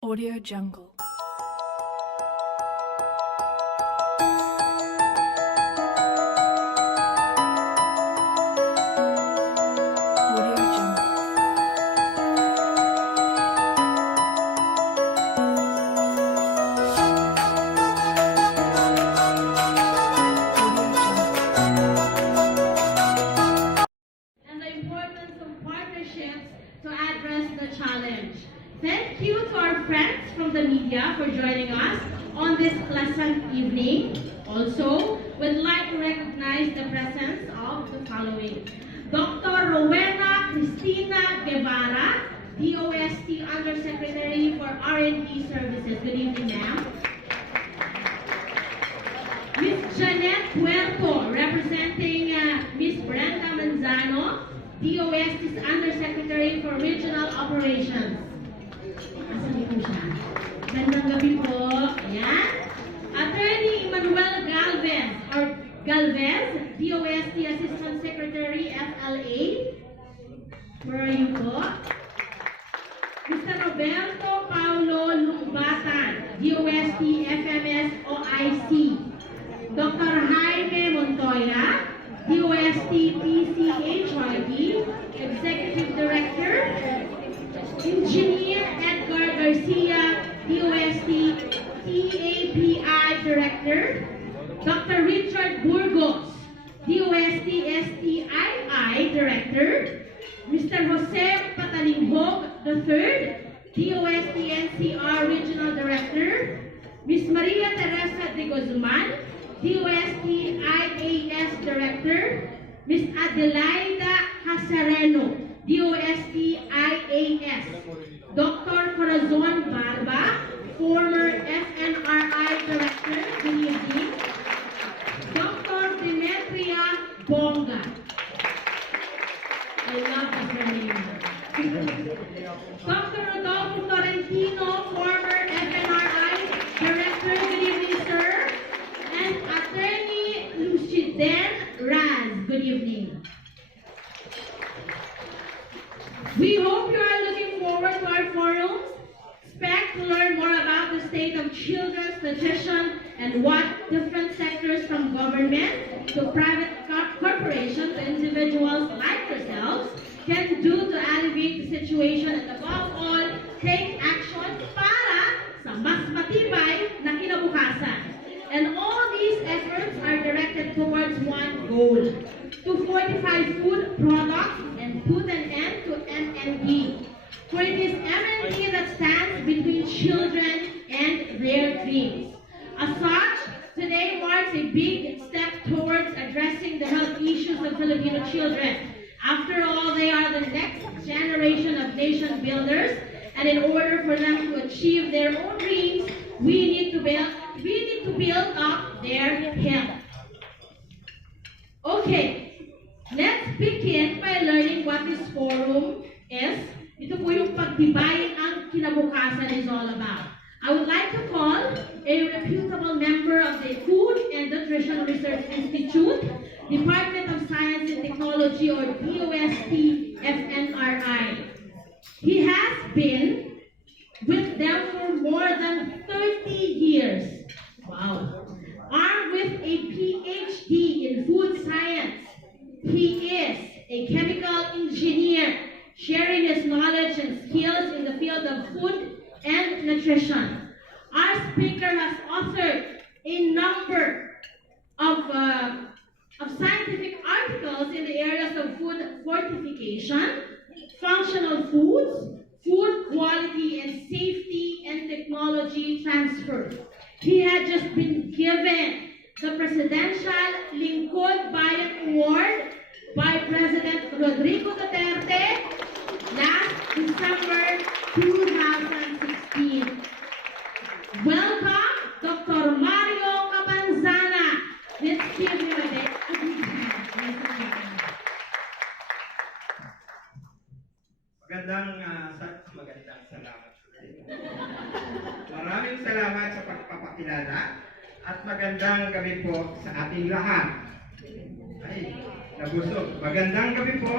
Audio Jungle. Audio Jungle. And the importance of partnerships to address the challenge. Thank you to our friends from the media for joining us on this pleasant evening. Also, we'd like to recognize the presence of the following. Dr. Rowena Cristina Guevara, DOST Undersecretary for R&D Services. Good evening, ma'am. Ms. Janet Puerto, representing Ms. Brenda Manzano, DOST's Undersecretary for Regional Operations. Asan niyo po siya? Gandang gabi po. Ayan. Attorney Emmanuel Galvez, DOST Assistant Secretary, FLA. Where are you po? Mr. Roberto Paulo Lumbatan, DOST FMS OIC. Dr. Jaime Montoya, DOST PCHYD, Executive Director. Engineer Edgar Garcia, DOST TAPI Director. Dr. Richard Burgos, DOST STII Director. Mr. Jose Patalinghog III, DOST NCR Regional Director. Ms. Maria Teresa de Guzman, DOST IAS Director. Ms. Adelaida Casareno, DOST IAS. Dr. Corazon Barba, former FNRI Director. Good evening. Dr. Demetria Bonga. I love the name. Dr. Rodolfo Florentino, former FNRI Director. Good evening, sir. And Attorney Luciden Raz. Good evening. We hope you are looking forward to our forums. Expect to learn more about the state of children's nutrition and what different sectors from government to private corporations to individuals like yourselves can do to alleviate the situation and above all, take action para sa mas matibay na kinabukasan. And all these efforts are directed towards one goal, to fortify food products and put an end to MND. For it is MND that stands between children and their dreams. As such, today marks a big step towards addressing the health issues of Filipino children. After all, they are the next generation of nation builders, and in order for them to achieve their own dreams, we need to build up their health. Okay, let's begin by learning what this forum is. Ito po yung Pagtibayin ang Kinabukasan is all about. I would like to call a reputable member of the Food and Nutrition Research Institute, Department of Science and Technology, or DOST FNRI. He has been with them for more than 30 years. Wow. Armed with a PhD in food science, he is a chemical engineer, sharing his knowledge and skills in the field of food and nutrition. Our speaker has authored a number of scientific articles in the areas of food fortification, functional foods, food quality and safety, and technology transfer. He had just been given the Presidential Lingkod Bayan Award by President Rodrigo Duterte last December 2016. Welcome, Dr. Mario Capanzana. Let's give him a big Magandang salamat. Maraming salamat sa pagpapakilala at magandang gabi po sa ating lahat. Ay, nabusog. Magandang gabi po.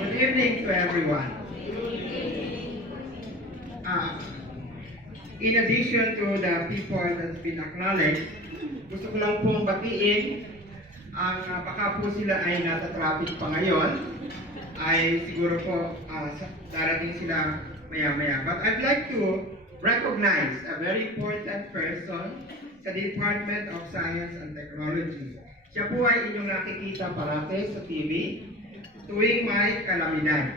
Good evening to everyone. uh, in addition to the people that's been acknowledged, gusto ko lang pong batiin ang baka po sila ay nata-traffic pa ngayon, ay siguro po darating sila maya-maya. But I'd like to recognize a very important person sa Department of Science and Technology. Siya po ay inyong nakikita parate sa TV tuwing may kalamidad.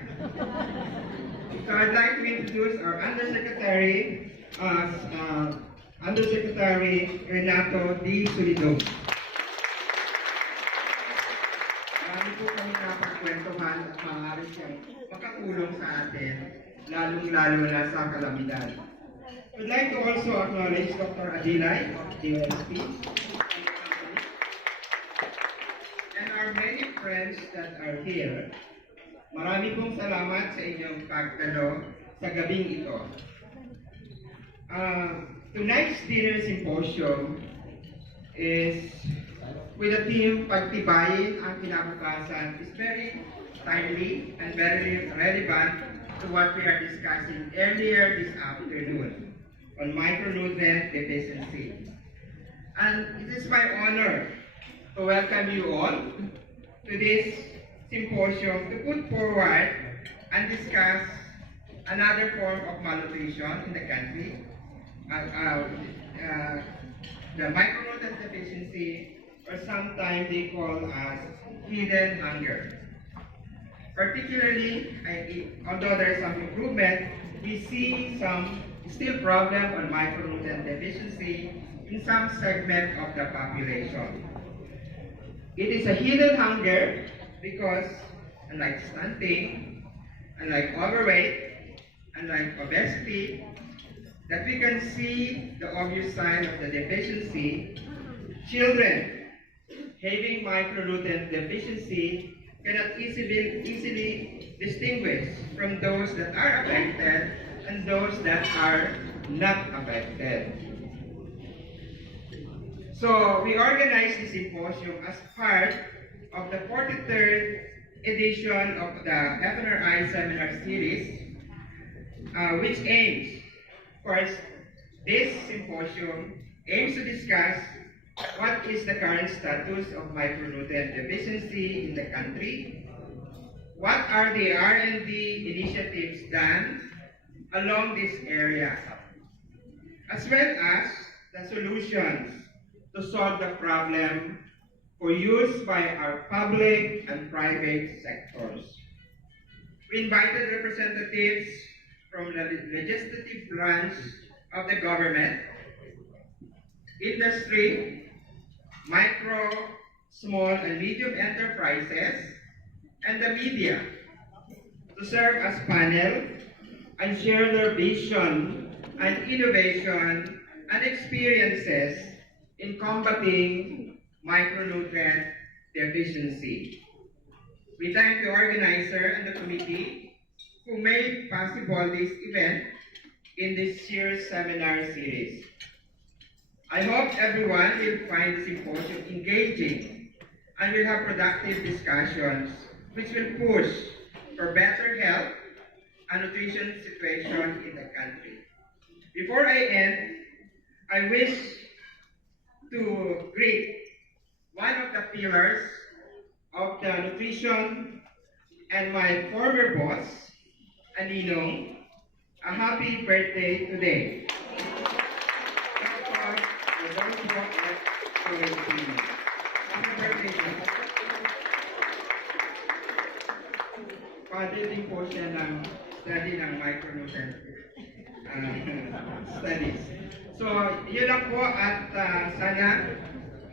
So I'd like to introduce our Undersecretary, Undersecretary Renato D. Solido. Marami po kami napagkwentuhan at maaari siyang makatulong sa atin, lalong-lalo na sa kalamidad. I'd like to also acknowledge Dr. Adilay of DOST and our many friends that are here. Marami pong salamat sa inyong pagdalo sa gabing ito. Tonight's dinner symposium is with the theme Pagtibayin ang Kinabukasan is very timely and very relevant to what we are discussing earlier this afternoon on micronutrient deficiency. And it is my honor to welcome you all to this symposium to put forward and discuss another form of malnutrition in the country, the micronutrient deficiency, or sometimes they call as hidden hunger. Particularly, although there is some improvement, we see some still problem on micronutrient deficiency in some segment of the population. It is a hidden hunger because, unlike stunting, unlike overweight, unlike obesity, that we can see the obvious sign of the deficiency, children having micronutrient deficiency cannot easily distinguish from those that are affected and those that are not affected. So we organized this symposium as part of the 43rd edition of the FNRI seminar series, which aims, of course, this symposium aims to discuss what is the current status of micronutrient deficiency in the country, what are the R&D initiatives done along this area, as well as the solutions to solve the problem for use by our public and private sectors. We invited representatives from the legislative branch of the government, industry, micro, small, and medium enterprises, and the media to serve as panel and share their vision and innovation and experiences in combating micronutrient deficiency. We thank the organizer and the committee who made possible this event in this year's seminar series. I hope everyone will find the symposium engaging and will have productive discussions which will push for better health and nutrition situation in the country. Before I end, I wish to greet one of the pillars of the nutrition and my former boss, Aninong, a happy birthday today. Happy birthday, sir. Father din po siya ng study ng micronutrient studies. So, yun lang po at sana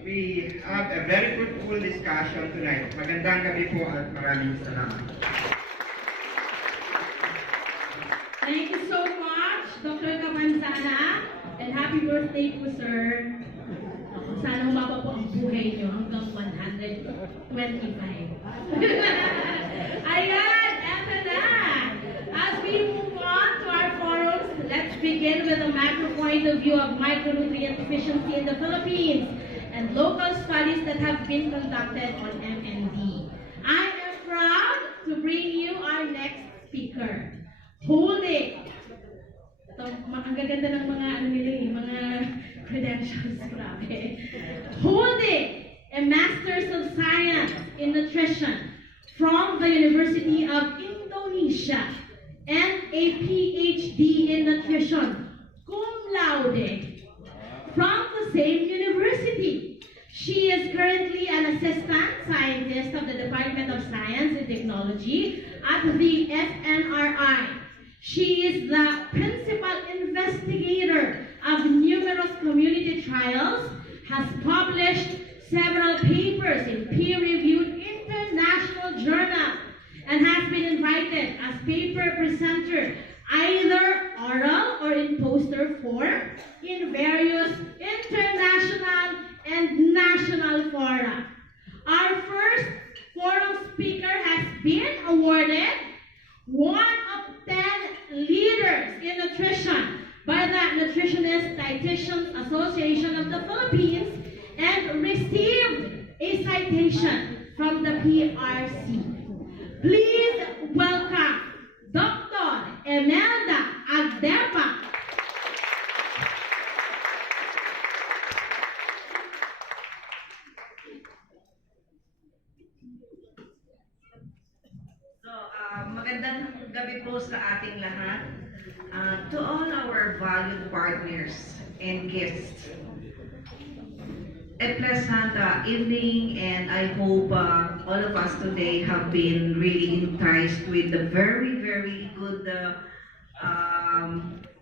we have a very fruitful discussion tonight. Magandang gabi po at maraming salamat. Thank you so much, Dr. Camanzana, and happy birthday po, sir. Sana humaba po ang buhay nyo hanggang 125. Ayan, eto na. As we move on to our forums, let's begin with a macro point of view of micronutrient deficiency in the Philippines and local studies that have been conducted on MND. I am proud to bring you our next speaker, holding the Ang gaganda ng mga ano nila eh, mga credentials, grabe. Holding a Master's of Science in Nutrition from the University of Indonesia and a PhD in Nutrition, cum laude, from the same university. She is currently an assistant scientist of the Department of Science and Technology at the FNRI. She is the principal investigator of numerous community trials, has published several papers in peer-reviewed international journals, and has been invited as paper presenter either oral or in poster form in various international and national fora. Our first forum speaker has been awarded one of 10 leaders in nutrition by the Nutritionist Dietitians Association of the Philippines and received a citation from the PRC. Please welcome Dr. Imelda Agdepa. Magandang gabi po sa ating lahat. To all our valued partners and guests, a pleasant evening, and I hope all of us today have been really enticed with the very, very good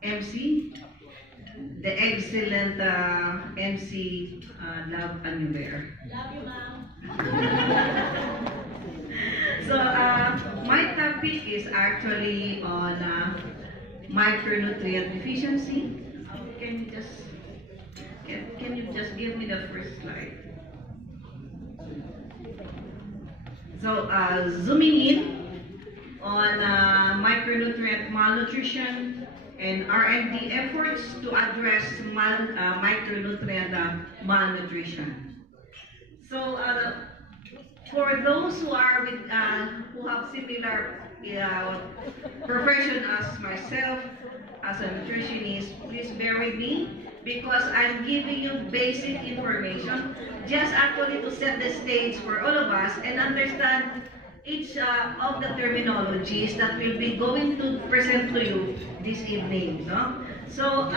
MC, the excellent MC, Love Anywhere. Love you, ma'am. So, my topic is actually on micronutrient deficiency. Can you just give me the first slide? So, zooming in on micronutrient malnutrition and R&D efforts to address micronutrient malnutrition. So, for those who are with who have similar profession as myself as a nutritionist, please bear with me because I'm giving you basic information just actually to set the stage for all of us and understand each of the terminologies that we'll be going to present to you this evening. No? So,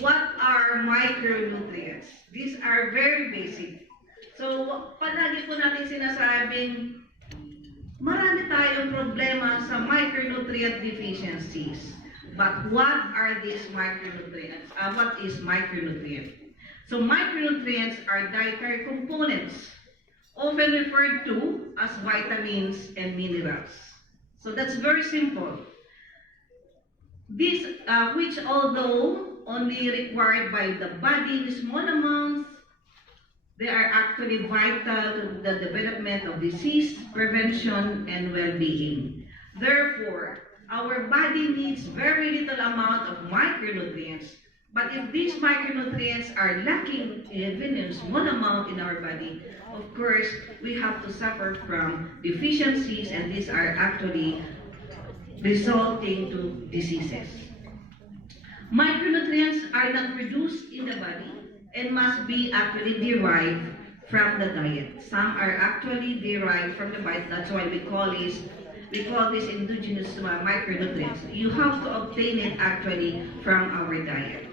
what are micronutrients? These are very basic. So, palagi po natin sinasabing marami tayong problema sa micronutrient deficiencies. But what are these micronutrients? What is micronutrient? So, micronutrients are dietary components, often referred to as vitamins and minerals. So, that's very simple. These, which although only required by the body in small amounts, they are actually vital to the development of disease, prevention, and well-being. Therefore, our body needs very little amount of micronutrients, but if these micronutrients are lacking even in small amount in our body, of course, we have to suffer from deficiencies, and these are actually resulting to diseases. Micronutrients are not produced in the body and must be actually derived from the diet. Some are actually derived from the diet. That's why we call this indigenous micronutrients. You have to obtain it actually from our diet.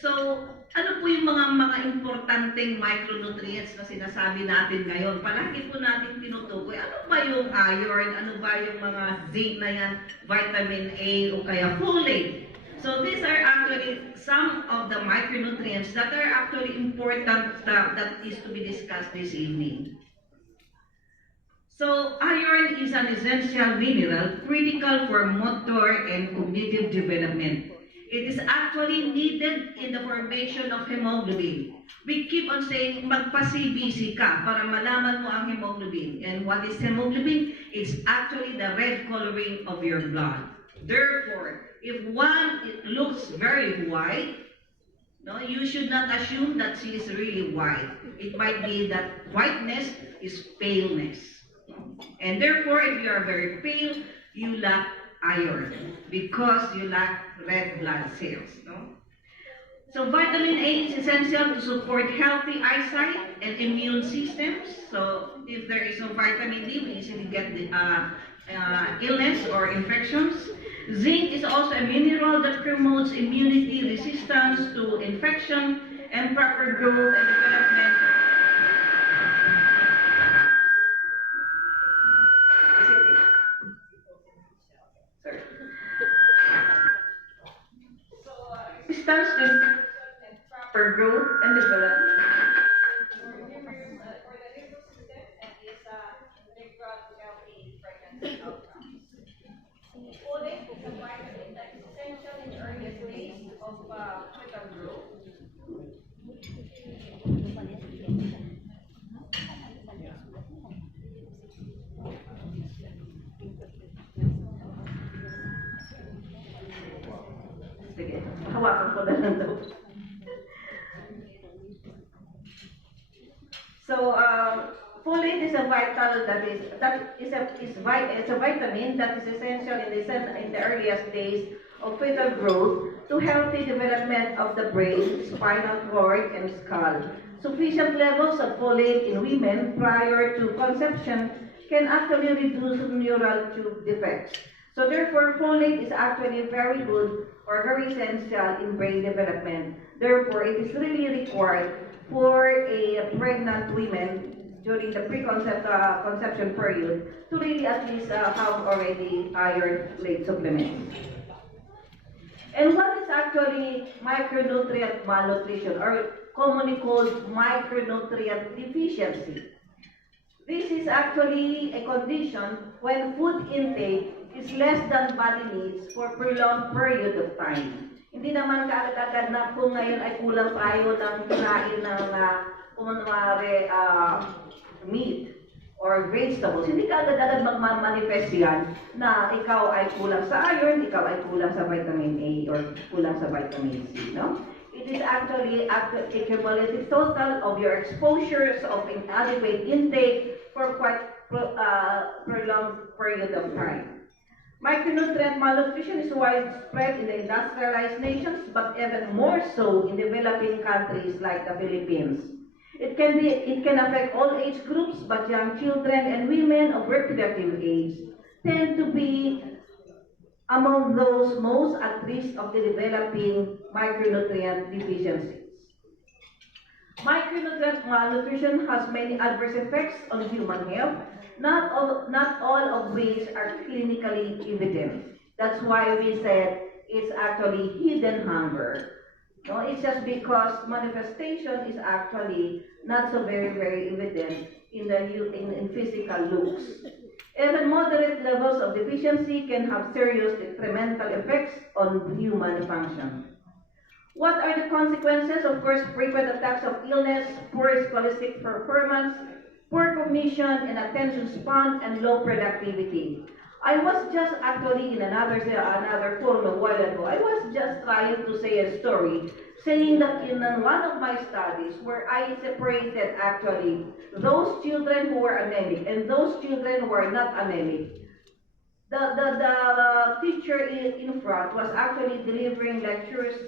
So, ano po yung mga importanteng micronutrients na sinasabi natin ngayon? Palagi po natin tinutukoy, ano ba yung iron, ano ba yung mga zinc na yan, vitamin A o kaya folate. So these are actually some of the micronutrients that are actually important that is to be discussed this evening. So iron is an essential mineral critical for motor and cognitive development. It is actually needed in the formation of hemoglobin. We keep on saying, magpa-CBC ka para malaman mo ang hemoglobin. And what is hemoglobin? It's actually the red coloring of your blood. Therefore, if one looks very white, no, you should not assume that she is really white. It might be that whiteness is paleness. And therefore, if you are very pale, you lack iron because you lack red blood cells. No? So vitamin A is essential to support healthy eyesight and immune systems. So if there is no vitamin D, we easily get the illness or infections. Zinc is also a mineral that promotes immunity resistance to infection and proper growth and development. Sorry. Resistance to infection and proper growth and development. Folate is a vitamin that is essential in the earliest days of fetal growth. Sige, hawakan ko na lang daw. So, folate is a vital it's a vitamin that is essential in the earliest days of fetal growth to healthy development of the brain, spinal cord, and skull. Sufficient levels of folate in women prior to conception can actually reduce neural tube defects. So therefore, folate is actually very good or very essential in brain development. Therefore, it is really required for a pregnant women during the conception period to really at least have already iron folate supplements. And what is actually micronutrient malnutrition, or commonly called micronutrient deficiency? This is actually a condition when food intake is less than body needs for prolonged period of time. Hindi naman kaagad-agad na kung ngayon ay kulang tayo ng kinain ng meat or vegetables, hindi ka agad-agad magmamanifest yan na ikaw ay kulang sa iron, ikaw ay kulang sa vitamin A or kulang sa vitamin C, no? It is actually a cumulative total of your exposures of inadequate intake for quite prolonged period of time. Micronutrient malnutrition is widespread in the industrialized nations, but even more so in developing countries like the Philippines. It can affect all age groups, but young children and women of reproductive age tend to be among those most at risk of developing micronutrient deficiencies. Micronutrient malnutrition has many adverse effects on human health, not all of which are clinically evident. That's why we said it's actually hidden hunger. No, it's just because manifestation is actually not so very evident in physical looks. Even moderate levels of deficiency can have serious detrimental effects on human function. What are the consequences? Of course, frequent attacks of illness, poor scholastic performance, poor cognition and attention span, and low productivity. I was just actually in another forum a while ago. I was just trying to say a story, saying that in one of my studies where I separated actually those children who were anemic and those children who are not anemic. The teacher in front was actually delivering lectures,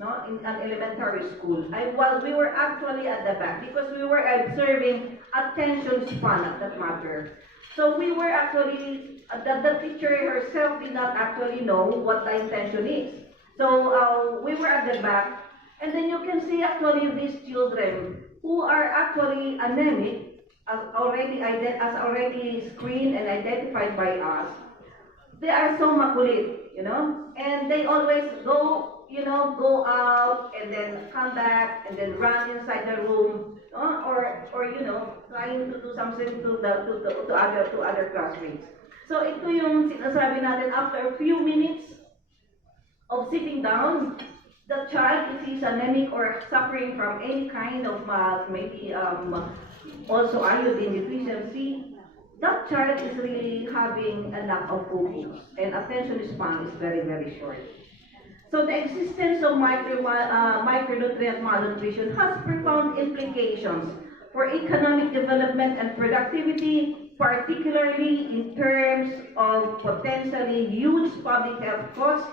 no, in an elementary school. While we were actually at the back because we were observing attention span at that matter. So we were actually, the teacher herself did not actually know what the intention is. So we were at the back, and then you can see actually these children who are actually anemic, as already screened and identified by us. They are so makulit, and they always go out and then come back and then run inside the room, or trying to do something to other classmates. So ito yung sinasabi natin, after a few minutes of sitting down, the child, if he's anemic or suffering from any kind of maybe also iodine deficiency, that child is really having a lack of focus and attention span is very short. So the existence of micronutrient malnutrition has profound implications for economic development and productivity, particularly in terms of potentially huge public health costs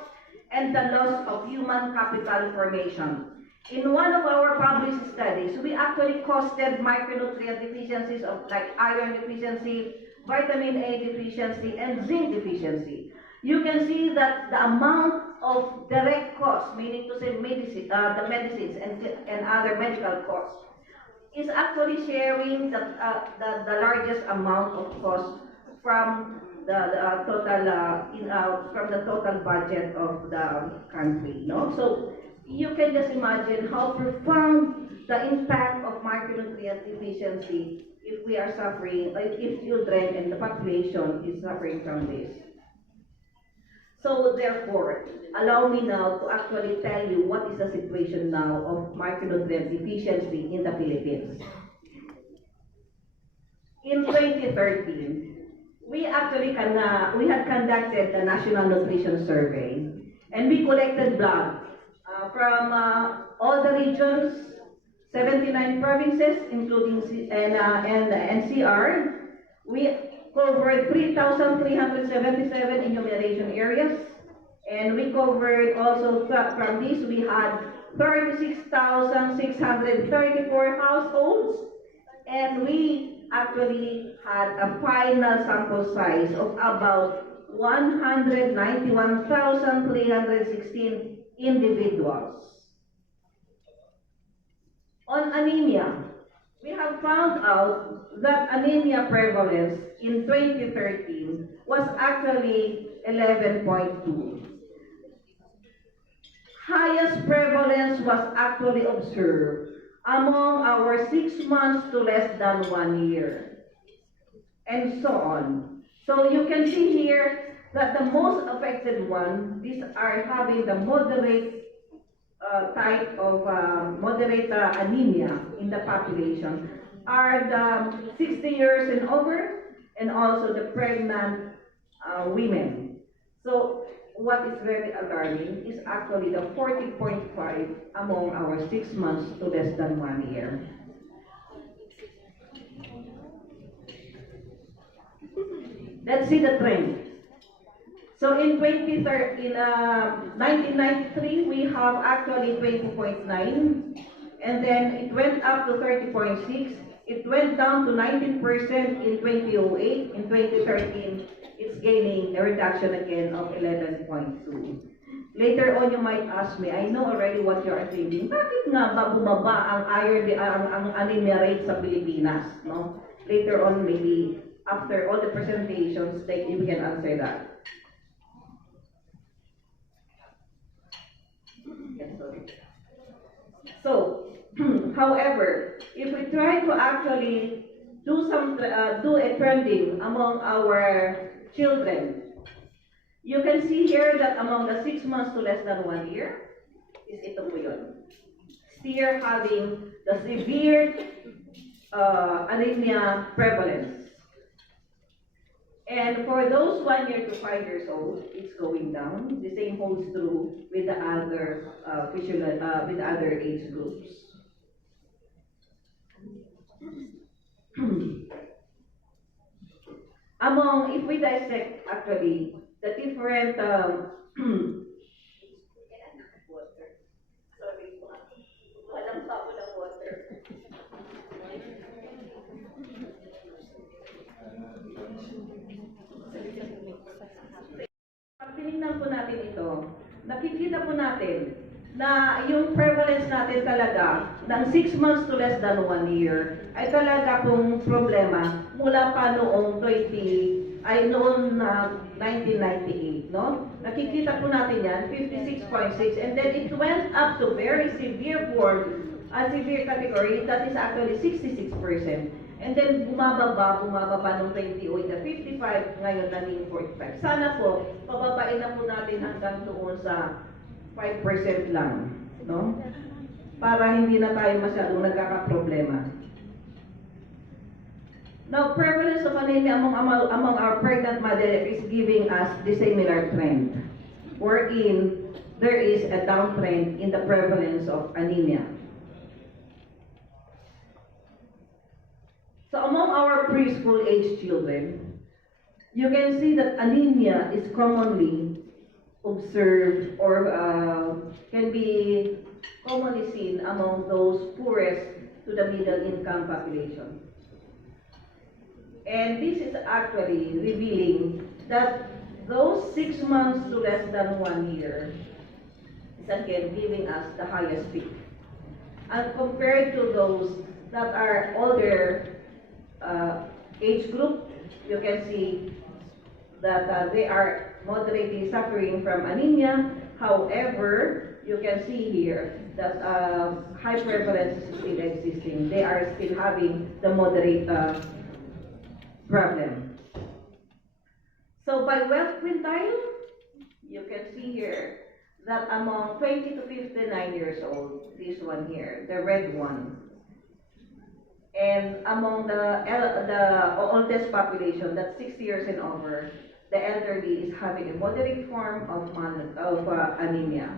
and the loss of human capital formation. In one of our published studies, we actually costed micronutrient deficiencies of like iron deficiency, vitamin A deficiency, and zinc deficiency. You can see that the amount of direct costs, meaning to say medicine, the medicines and other medical costs, is actually sharing the largest amount of cost from the from the total budget of the country. No, so you can just imagine how profound the impact of micronutrient deficiency if we are suffering, if children and the population is suffering from this. So therefore, allow me now to actually tell you what is the situation now of micronutrient deficiency in the Philippines. In 2013, we had conducted the National Nutrition Survey, and we collected blood from all the regions, 79 provinces, including and the NCR. We covered 3,377 enumeration areas, and we covered also from this we had 36,634 households, and we actually had a final sample size of about 191,316 individuals. On anemia, we have found out that anemia prevalence in 2013 was actually 11.2. Highest prevalence was actually observed among our 6 months to less than 1 year, and so on. So you can see here that the most affected one, these are having the moderate type of moderate anemia in the population, are the 60 years and over, and also the pregnant women. So what is very alarming is actually the 40.5 among our 6 months to less than 1 year. Let's see the trend. So in 1993, we have actually 20.9, and then it went up to 30.6. It went down to 19% in 2008. In 2013, it's gaining a reduction again of 11.2. Later on, you might ask me, I know already what you are thinking, bakit nga ba bumaba ang ang anemia rate sa Pilipinas? No? Later on, maybe after all the presentations, we can answer that. So, however, if we try to actually do a trending among our children, you can see here that among the 6 months to less than 1 year, is ito po yun. Still having the severe anemia prevalence. And for those 1 year to 5 years old, it's going down. The same holds true with the other with other age groups. If we dissect actually the different Pag tinignan po natin ito, nakikita po natin na yung prevalence natin talaga ng 6 months to less than 1 year ay talaga pong problema mula pa noong 1998, no? Nakikita po natin yan, 56.6, and then it went up to very severe form, a severe category that is actually 66%. And then bumababa noong 2008 na 55, ngayon naging 45. Sana po, pababain na po natin hanggang doon sa 5% lang, no? Para hindi na tayo masyadong nagkakaproblema. Now, prevalence of anemia among our pregnant mother is giving us the similar trend, wherein there is a downtrend in the prevalence of anemia. So among our preschool age children, you can see that anemia is commonly observed or can be commonly seen among those poorest to the middle income population. And this is actually revealing that those 6 months to less than 1 year is again giving us the highest peak. And compared to those that are older age group, you can see that they are moderately suffering from anemia. However, you can see here that high prevalence is still existing. They are still having the moderate problem. So by wealth quintile, you can see here that among 20 to 59 years old, this one here, the red one, and among the oldest population, that's 60 years and over, the elderly is having a moderate form of anemia.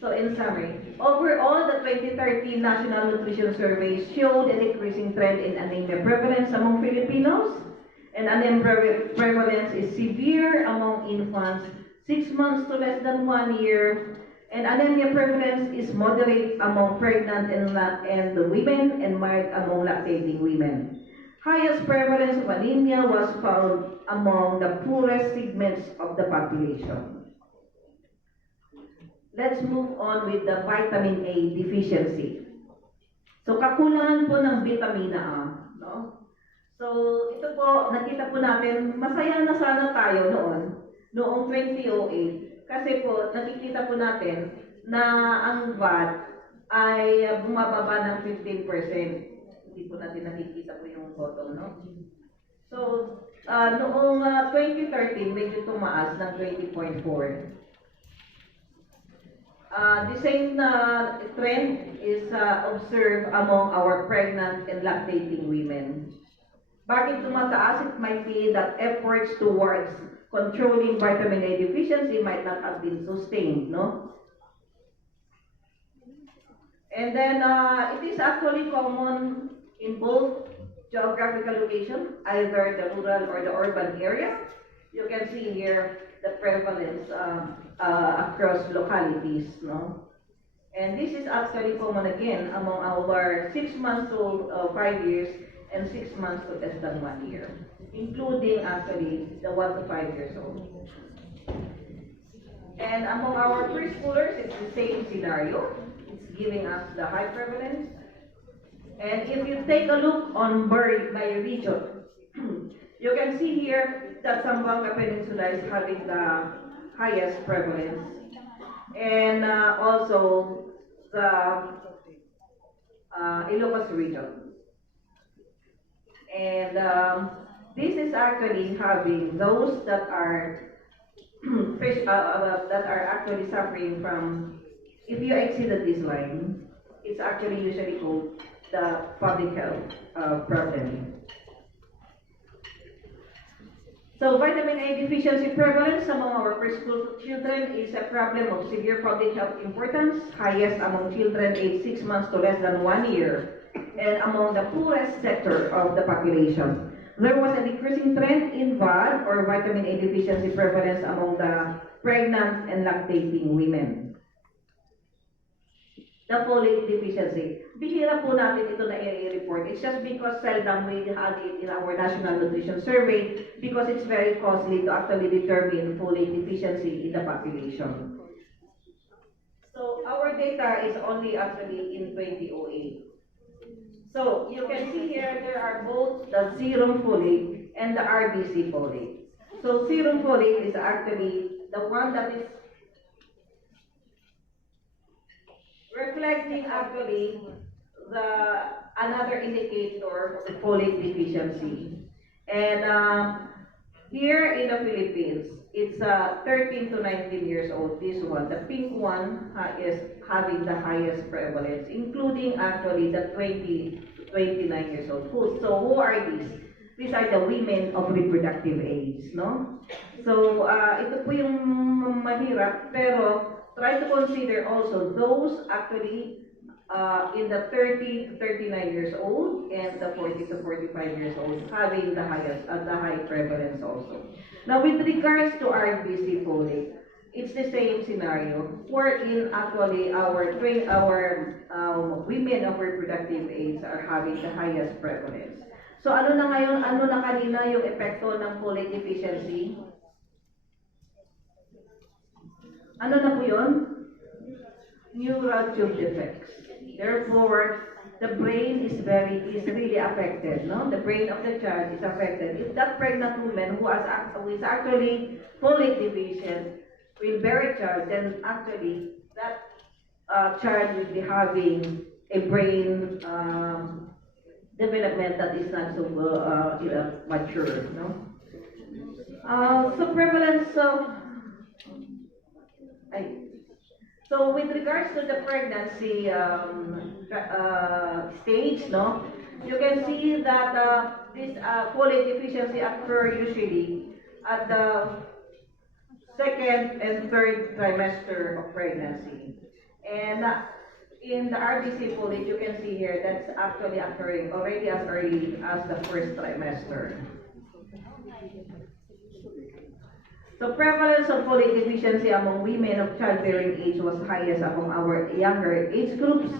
So in summary, overall, the 2013 National Nutrition Survey showed an increasing trend in anemia prevalence among Filipinos, and anemia prevalence is severe among infants 6 months to less than 1 year, and anemia prevalence is moderate among pregnant and women and mild among lactating women. Highest prevalence of anemia was found among the poorest segments of the population. Let's move on with the vitamin A deficiency. So kakulangan po ng vitamina A, no? So ito po, nakita po natin, masaya na sana tayo noong 2008, kasi po nakikita po natin na ang VAT ay bumababa ng 15%. Hindi po natin nakikita po yung photo, no? So noong 2013, medyo tumaas ng 20.4. The same trend is observed among our pregnant and lactating women. Bakit tumataas? It might be that efforts towards controlling vitamin A deficiency might not have been sustained, no? And then it is actually common in both geographical location, either the rural or the urban area. You can see here the prevalence across localities, no? And this is actually common again among our 6 months to 5 years and 6 months to less than 1 year, including actually the 1 to 5 years old. And among our preschoolers, it's the same scenario. It's giving us the high prevalence. And if you take a look on birth by region, you can see here that Zamboanga Peninsula is having the highest prevalence, and also the Ilocos region. And this is actually having those that are that are actually suffering from, if you exceeded this line, it's actually usually called the public health problem. So vitamin A deficiency prevalence among our preschool children is a problem of severe public health importance, highest among children aged 6 months to less than 1 year, and among the poorest sector of the population. There was a decreasing trend in VAD, or vitamin A deficiency prevalence, among the pregnant and lactating women. The folate deficiency. Bihira po natin ito na i-report. It's just because seldom we had it in our National Nutrition Survey, because it's very costly to actually determine folate deficiency in the population. So our data is only actually in 2008. So you can see here there are both the serum folate and the RBC folate. So serum folate is actually the one that is reflecting actually another indicator of the folate deficiency. And here in the Philippines, it's 13 to 19 years old, this one. The pink one is having the highest prevalence, including actually the 20 to 29 years old. So who are these? These are the women of reproductive age, no? So ito po yung mahirap, pero try to consider also those actually in the 30 to 39 years old and the 40 to 45 years old having the high prevalence also. Now with regards to RBC folate, it's the same scenario wherein actually our women of reproductive age are having the highest prevalence. So ano na ngayon, ano na kanina yung epekto ng folate deficiency? Ano na po yun? Neural tube defects. Therefore, the brain is really affected, no? The brain of the child is affected. If that pregnant woman who is actually folate deficient will bear a child, then actually that child will be having a brain development that is not so mature, no? So prevalence of so with regards to the pregnancy stage, no, you can see that this folate deficiency occur usually at the second and third trimester of pregnancy. And in the RBC folate, you can see here that's actually occurring already as early as the first trimester. So prevalence of folate deficiency among women of childbearing age was highest among our younger age groups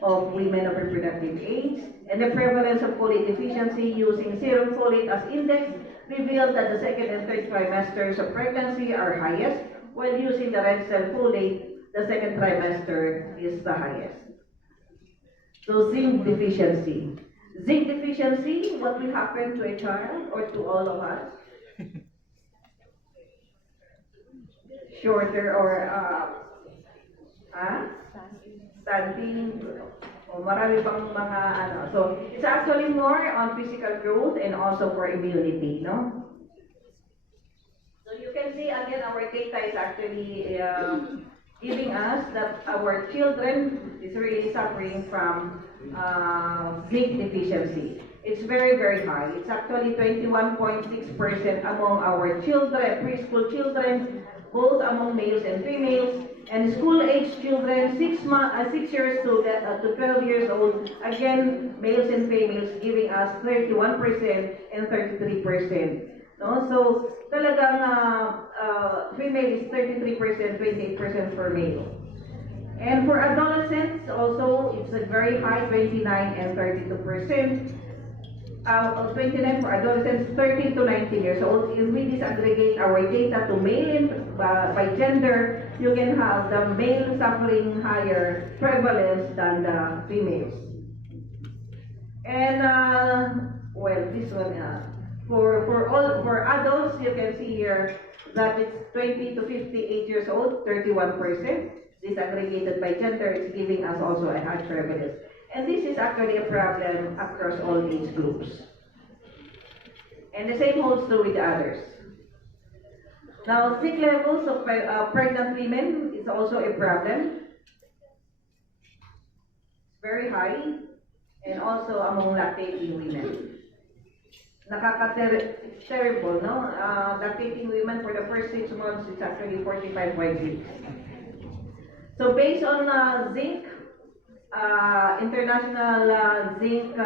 of women of reproductive age, and the prevalence of folate deficiency using serum folate as index revealed that the second and third trimesters of pregnancy are highest, while using the red cell folate, the second trimester is the highest. So zinc deficiency. Zinc deficiency, what will happen to a child or to all of us? Shorter or standing o marami pang mga ano. So it's actually more on physical growth and also for immunity, no? So you can see again our data is actually giving us that our children is really suffering from zinc deficiency. It's very, very high. It's actually 21.6% among our children, preschool children, both among males and females, and school-age children, 6 years to 12 years old, again, males and females giving us 31% and 33%. No? So, talagang female is 33%, 28% for male. And for adolescents, also, it's a very high, 29 and 32%. 29 for adolescents 13 to 19 years old. If we disaggregate our data to male and by gender, you can have the male suffering higher prevalence than the females. And well, this one for adults, you can see here that it's 20 to 58 years old, 31%. Disaggregated by gender, it's giving us also a high prevalence. And this is actually a problem across all age groups. And the same holds true with the others. Now, sick levels of pregnant women is also a problem. It's very high, and also among lactating women. It's terrible, no? Lactating women for the first 6 months, it's actually 45.6. So based on zinc, International Zinc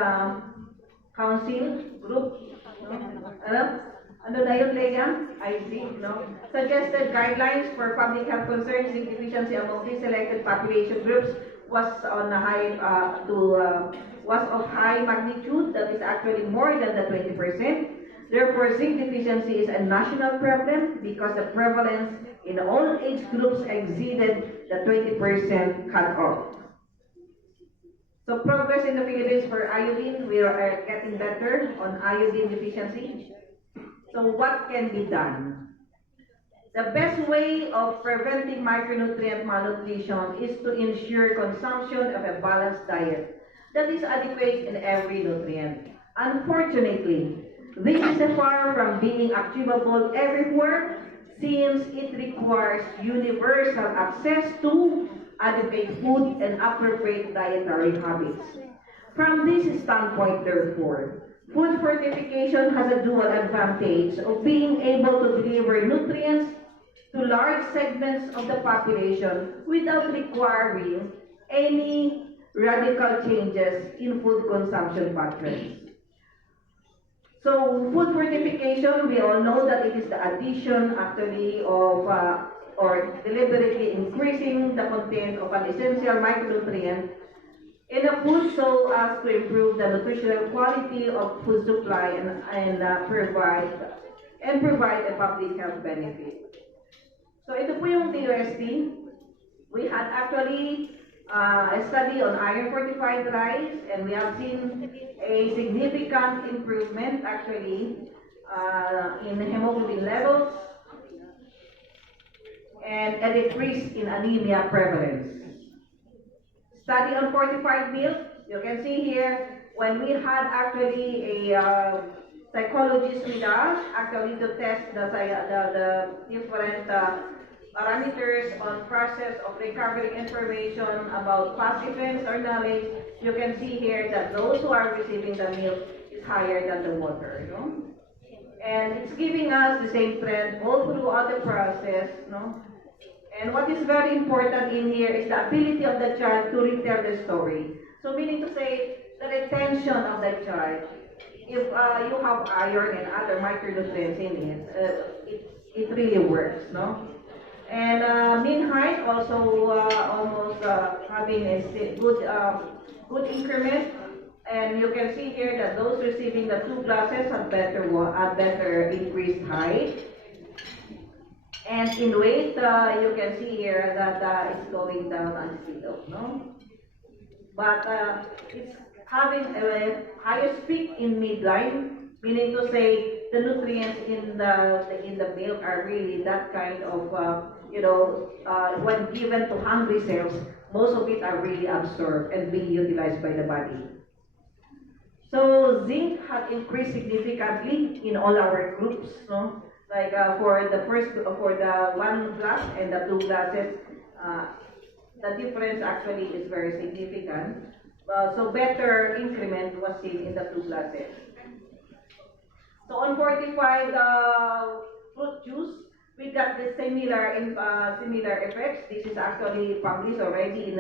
Council Group, ano na yun, Leia? I think, no? Suggested guidelines for public health concerns, zinc deficiency among these selected population groups was on a high, was of high magnitude, that is actually more than the 20%. Therefore, zinc deficiency is a national problem because the prevalence in all age groups exceeded the 20% cutoff. So progress in the Philippines for iodine, we are getting better on iodine deficiency. So what can be done? The best way of preventing micronutrient malnutrition is to ensure consumption of a balanced diet that is adequate in every nutrient. Unfortunately, this is far from being achievable everywhere since it requires universal access to adequate food and appropriate dietary habits. From this standpoint, therefore, food fortification has a dual advantage of being able to deliver nutrients to large segments of the population without requiring any radical changes in food consumption patterns. So food fortification, we all know that it is the addition actually of or deliberately increasing the content of an essential micronutrient in a food so as to improve the nutritional quality of food supply and provide a public health benefit. So ito po yung TUST. We had actually a study on iron fortified rice, and we have seen a significant improvement actually in hemoglobin levels and a decrease in anemia prevalence. Study on fortified milk, you can see here when we had actually a psychologist with us actually to test the different parameters on process of recovering information about past events or knowledge. You can see here that those who are receiving the milk is higher than the water, no? And it's giving us the same trend all throughout the process, no? And what is very important in here is the ability of the child to retell the story. So meaning to say, the retention of the child. If you have iron and other micronutrients in it really works, no? And mean height also almost having a good increment. And you can see here that those receiving the 2 glasses had better increased height. And in weight, you can see here that it's going down on speed of, no? But it's having a highest peak in midline, meaning to say the nutrients in the milk are really that kind of, when given to hungry cells, most of it are really absorbed and being utilized by the body. So zinc has increased significantly in all our groups, no? Like for the 1 glass and the 2 glasses, the difference actually is very significant. So better increment was seen in the 2 glasses. So on fortified fruit juice, we got the similar effects. This is actually published already in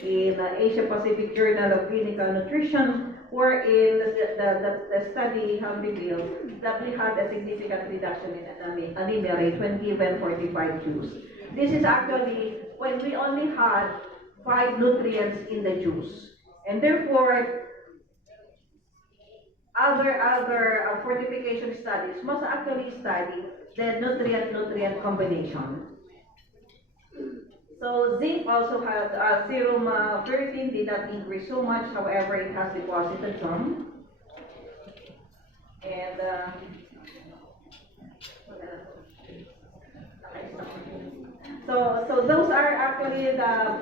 Asia Pacific Journal of Clinical Nutrition, wherein the study have revealed that we had a significant reduction in anemia rate when given fortified juice. This is actually when we only had 5 nutrients in the juice, and therefore other fortification studies must actually study the nutrient combination. So zinc also had serum ferritin did not increase so much, however it has deposited some. And so those are actually the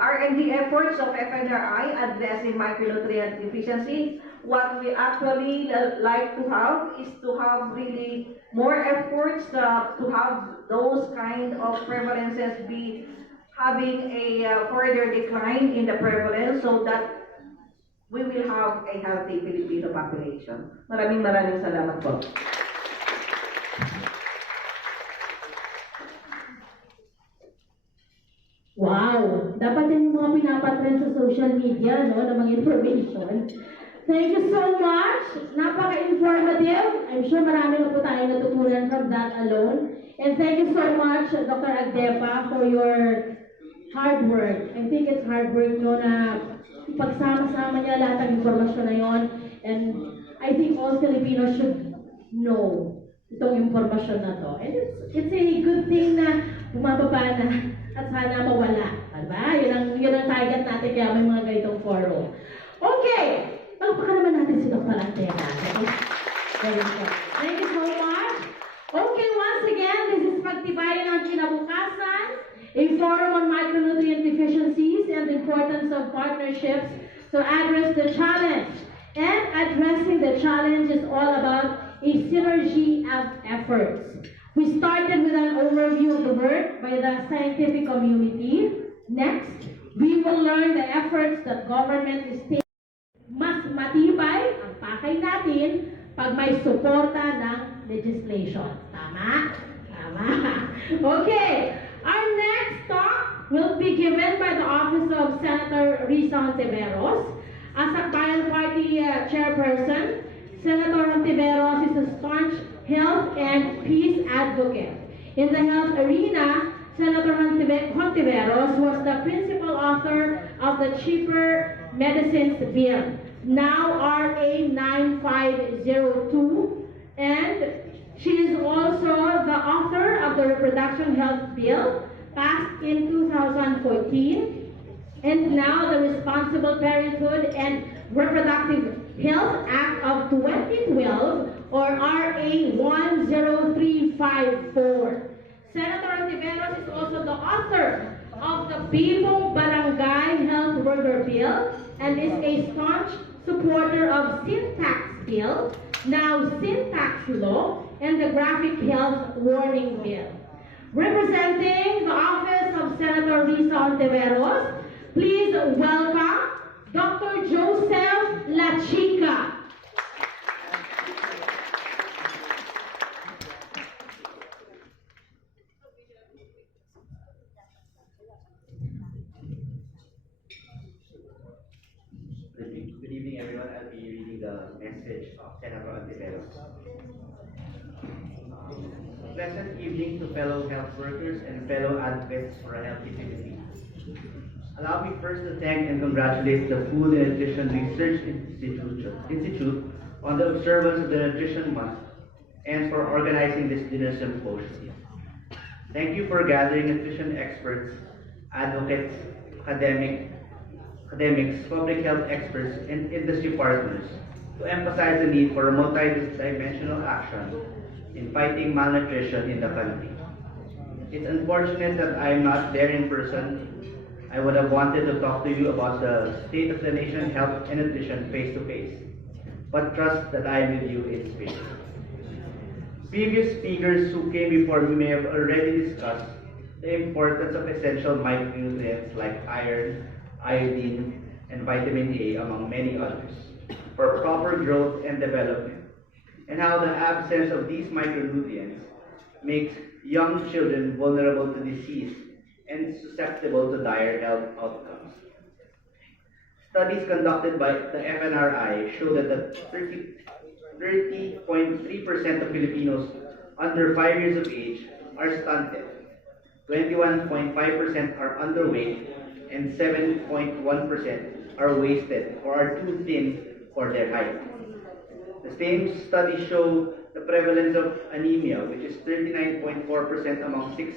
R&D efforts of FNRI addressing micronutrient deficiency. What we actually like to have is to have really more efforts to have those kind of prevalences be having a further decline in the prevalence so that we will have a healthy Filipino population. Maraming salamat po. Wow! Dapat yung mga pinapatrend sa social media, no, ng mga information. Thank you so much! Napaka-informative. I'm sure marami na po tayong natutunan from that alone. And thank you so much, Dr. Agdepa, for your hard work. I think it's hard work, no, na pagsama-sama niya lahat ng informasyon na yon. And I think all Filipinos should know itong informasyon na to. And it's a good thing na bumababa na at sana mawala. Diba? Yun ang target natin kaya may mga ganitong forum. Okay! Palakpakan naman natin si Dr. Agdepa. Very good. Thank you so much. Okay, once again, this is Pagtibayin ng Kinabukasan, a forum on micronutrient deficiencies and the importance of partnerships to address the challenge. And addressing the challenge is all about a synergy of efforts. We started with an overview of the work by the scientific community. Next, we will learn the efforts that government is taking. Mas matibay ang pakay natin pag may suporta ng legislation. Tama? Tama. Tama. Okay. Our next talk will be given by the Office of Senator Risa Hontiveros. As a Bayan Party chairperson, Senator Hontiveros is a staunch health and peace advocate. In the health arena, Senator Hontiveros was the principal author of the Cheaper Medicines Bill, now RA 9502, and she is also the author of the Reproduction Health Bill, passed in 2014, and now the Responsible Parenthood and Reproductive Health Act of 2012, or RA 10354. Senator Ontiveros is also the author of the Bibong Barangay Health Worker Bill and is a staunch supporter of Syntax Bill, now Syntax Law, and the Graphic Health Warning Bill. Representing the office of Senator Risa Ontiveros, please welcome Dr. Joseph La Chica. Good evening, everyone. I'll be reading the message of Senator Antiveros. A pleasant evening to fellow health workers and fellow advocates for a healthy Philippines. Allow me first to thank and congratulate the Food and Nutrition Research Institute on the observance of the Nutrition Month and for organizing this dinner symposium. Thank you for gathering nutrition experts, advocates, academics, public health experts, and industry partners to emphasize the need for a multi-dimensional action in fighting malnutrition in the country. It's unfortunate that I'm not there in person. I would have wanted to talk to you about the state of the nation health and nutrition face to face, but trust that I am with you in spirit. Previous speakers who came before me may have already discussed the importance of essential micronutrients like iron, iodine, and vitamin A, among many others, for proper growth and development, and how the absence of these micronutrients makes young children vulnerable to disease and susceptible to dire health outcomes. Studies conducted by the FNRI show that the 30.3% of Filipinos under 5 years of age are stunted, 21.5% are underweight, and 7.1% are wasted or are too thin for their height. The same studies show the prevalence of anemia, which is 39.4% among 6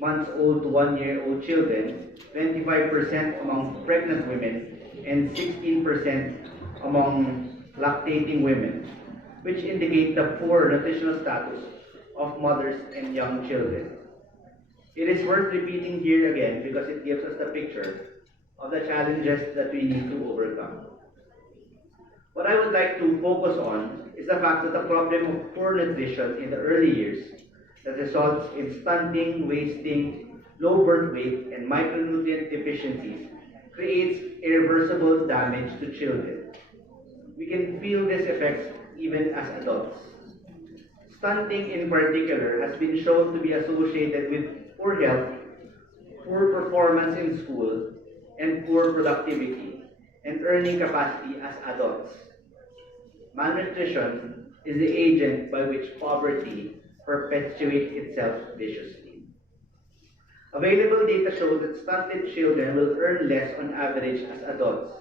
months old to 1 year old children, 25% among pregnant women, and 16% among lactating women, which indicate the poor nutritional status of mothers and young children. It is worth repeating here again because it gives us the picture of the challenges that we need to overcome. What I would like to focus on is the fact that the problem of poor nutrition in the early years that results in stunting, wasting, low birth weight, and micronutrient deficiencies creates irreversible damage to children. We can feel these effects even as adults. Stunting in particular has been shown to be associated with poor health, poor performance in school, and poor productivity and earning capacity as adults. Malnutrition is the agent by which poverty perpetuates itself viciously. Available data shows that stunted children will earn less on average as adults.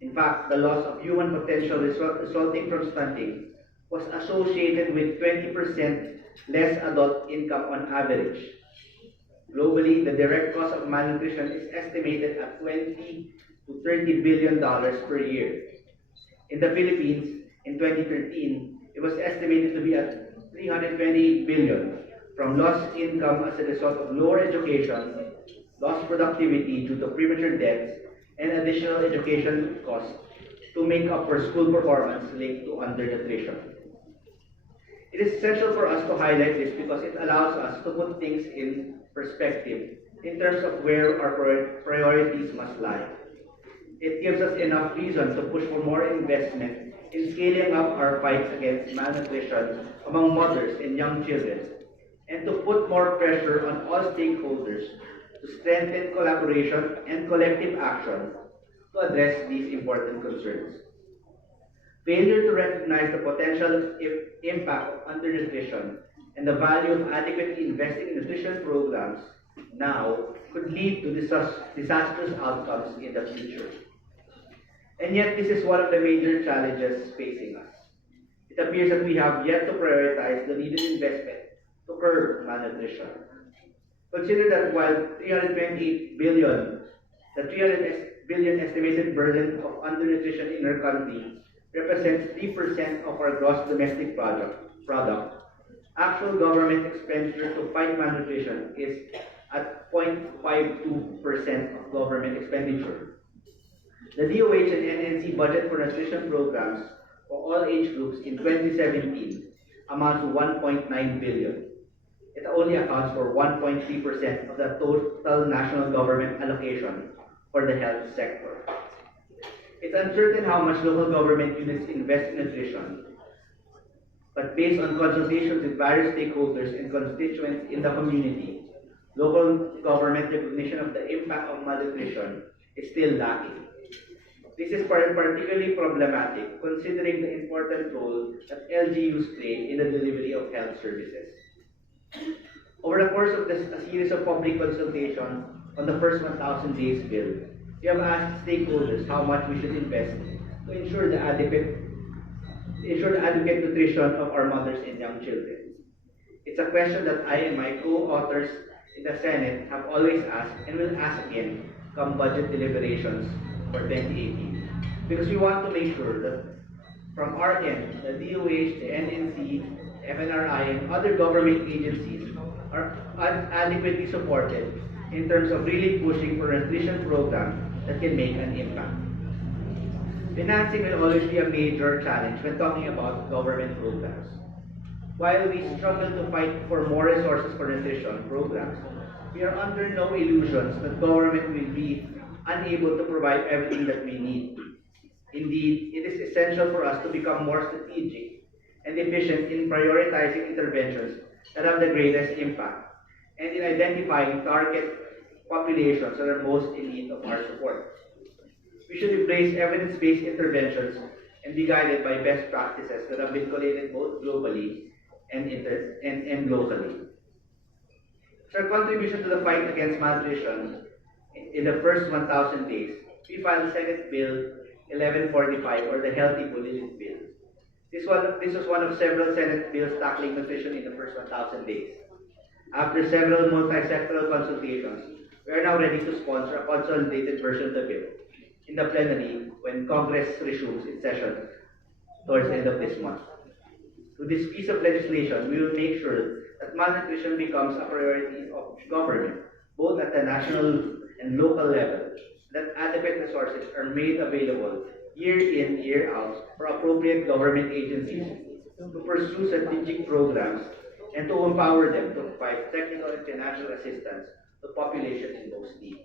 In fact, the loss of human potential resulting from stunting was associated with 20% less adult income on average. Globally, the direct cost of malnutrition is estimated at $20 to $30 billion per year. In the Philippines, in 2013, it was estimated to be at $328 billion from lost income as a result of lower education, lost productivity due to premature deaths, and additional education costs to make up for school performance linked to undernutrition. It is essential for us to highlight this because it allows us to put things in perspective in terms of where our priorities must lie. It gives us enough reason to push for more investment in scaling up our fights against malnutrition among mothers and young children, and to put more pressure on all stakeholders to strengthen collaboration and collective action to address these important concerns. Failure to recognize the potential impact of undernutrition and the value of adequately investing in nutrition programs now could lead to disastrous outcomes in the future. And yet, this is one of the major challenges facing us. It appears that we have yet to prioritize the needed investment to curb malnutrition. Consider that while 328 billion, the 300 billion estimated burden of undernutrition in our country represents 3% of our gross domestic product, actual government expenditure to fight malnutrition is at 0.52% of government expenditure. The DOH and NNC budget for nutrition programs for all age groups in 2017 amounts to 1.9 billion. It only accounts for 1.3% of the total national government allocation for the health sector. It's uncertain how much local government units invest in nutrition, but based on consultations with various stakeholders and constituents in the community, local government recognition of the impact of malnutrition is still lacking. This is particularly problematic considering the important role that LGUs play in the delivery of health services. Over the course of a series of public consultations on the first 1,000 days bill, we have asked stakeholders how much we should invest to ensure the adequate nutrition of our mothers and young children. It's a question that I and my co-authors in the Senate have always asked and will ask again come budget deliberations for 2018. Because we want to make sure that from our end, the DOH, the NNC, FNRI, and other government agencies are adequately supported in terms of really pushing for a nutrition program that can make an impact. Financing will always be a major challenge when talking about government programs. While we struggle to fight for more resources for nutrition programs, we are under no illusions that government will be unable to provide everything that we need. Indeed, it is essential for us to become more strategic and efficient in prioritizing interventions that have the greatest impact and in identifying target populations that are most in need of our support. We should embrace evidence-based interventions and be guided by best practices that have been collated both globally and locally. So our contribution to the fight against malnutrition in the first 1,000 days, we filed Senate Bill 1145 or the Healthy Bulletin Bill. This was one of several Senate bills tackling nutrition in the first 1,000 days. After several multi-sectoral consultations, we are now ready to sponsor a consolidated version of the bill in the plenary when Congress resumes its session towards the end of this month. With this piece of legislation, we will make sure that malnutrition becomes a priority of government, both at the national and local level, that adequate resources are made available year in, year out for appropriate government agencies to pursue strategic programs and to empower them to provide technical and financial assistance to populations in most need.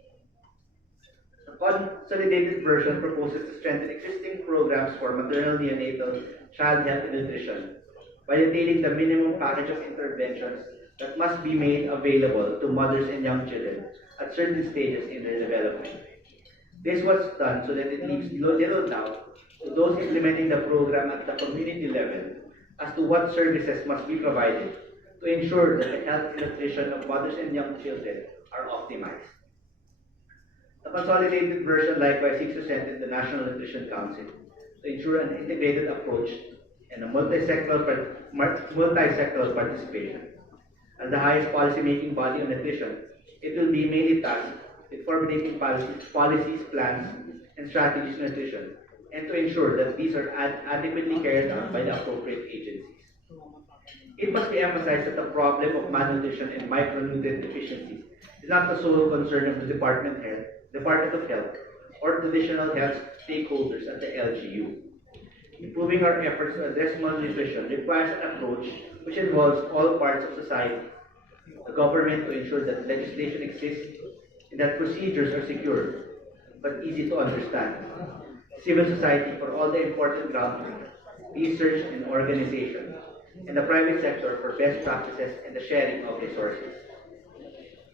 The consolidated version proposes to strengthen existing programs for maternal, neonatal, child health and nutrition by detailing the minimum package of interventions that must be made available to mothers and young children at certain stages in their development. This was done so that it leaves little doubt to those implementing the program at the community level as to what services must be provided to ensure that the health and nutrition of mothers and young children are optimized. The consolidated version likewise seeks to strengthen the National Nutrition Council to ensure an integrated approach and a multi-sectoral participation. As the highest policy-making body on nutrition, it will be mainly tasked with formulating policies, plans, and strategies on nutrition, and to ensure that these are adequately carried out by the appropriate agencies. It must be emphasized that the problem of malnutrition and micronutrient deficiencies is not the sole concern of the Department of Health or traditional health stakeholders at the LGU. Improving our efforts to address malnutrition requires an approach which involves all parts of society, the government to ensure that legislation exists and that procedures are secure but easy to understand, civil society for all the important groundwork, research and organization, and the private sector for best practices and the sharing of resources.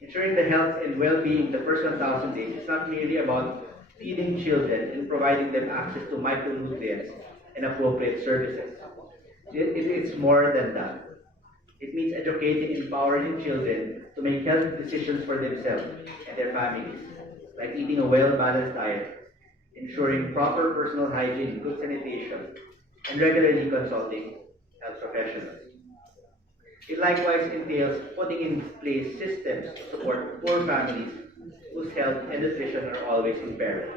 Ensuring the health and well-being the first 1,000 days is not merely about feeding children and providing them access to micronutrients and appropriate services. It is more than that. It means educating and empowering children to make healthy decisions for themselves and their families, like eating a well-balanced diet, ensuring proper personal hygiene, good sanitation, and regularly consulting health professionals. It likewise entails putting in place systems to support poor families whose health and nutrition are always in peril.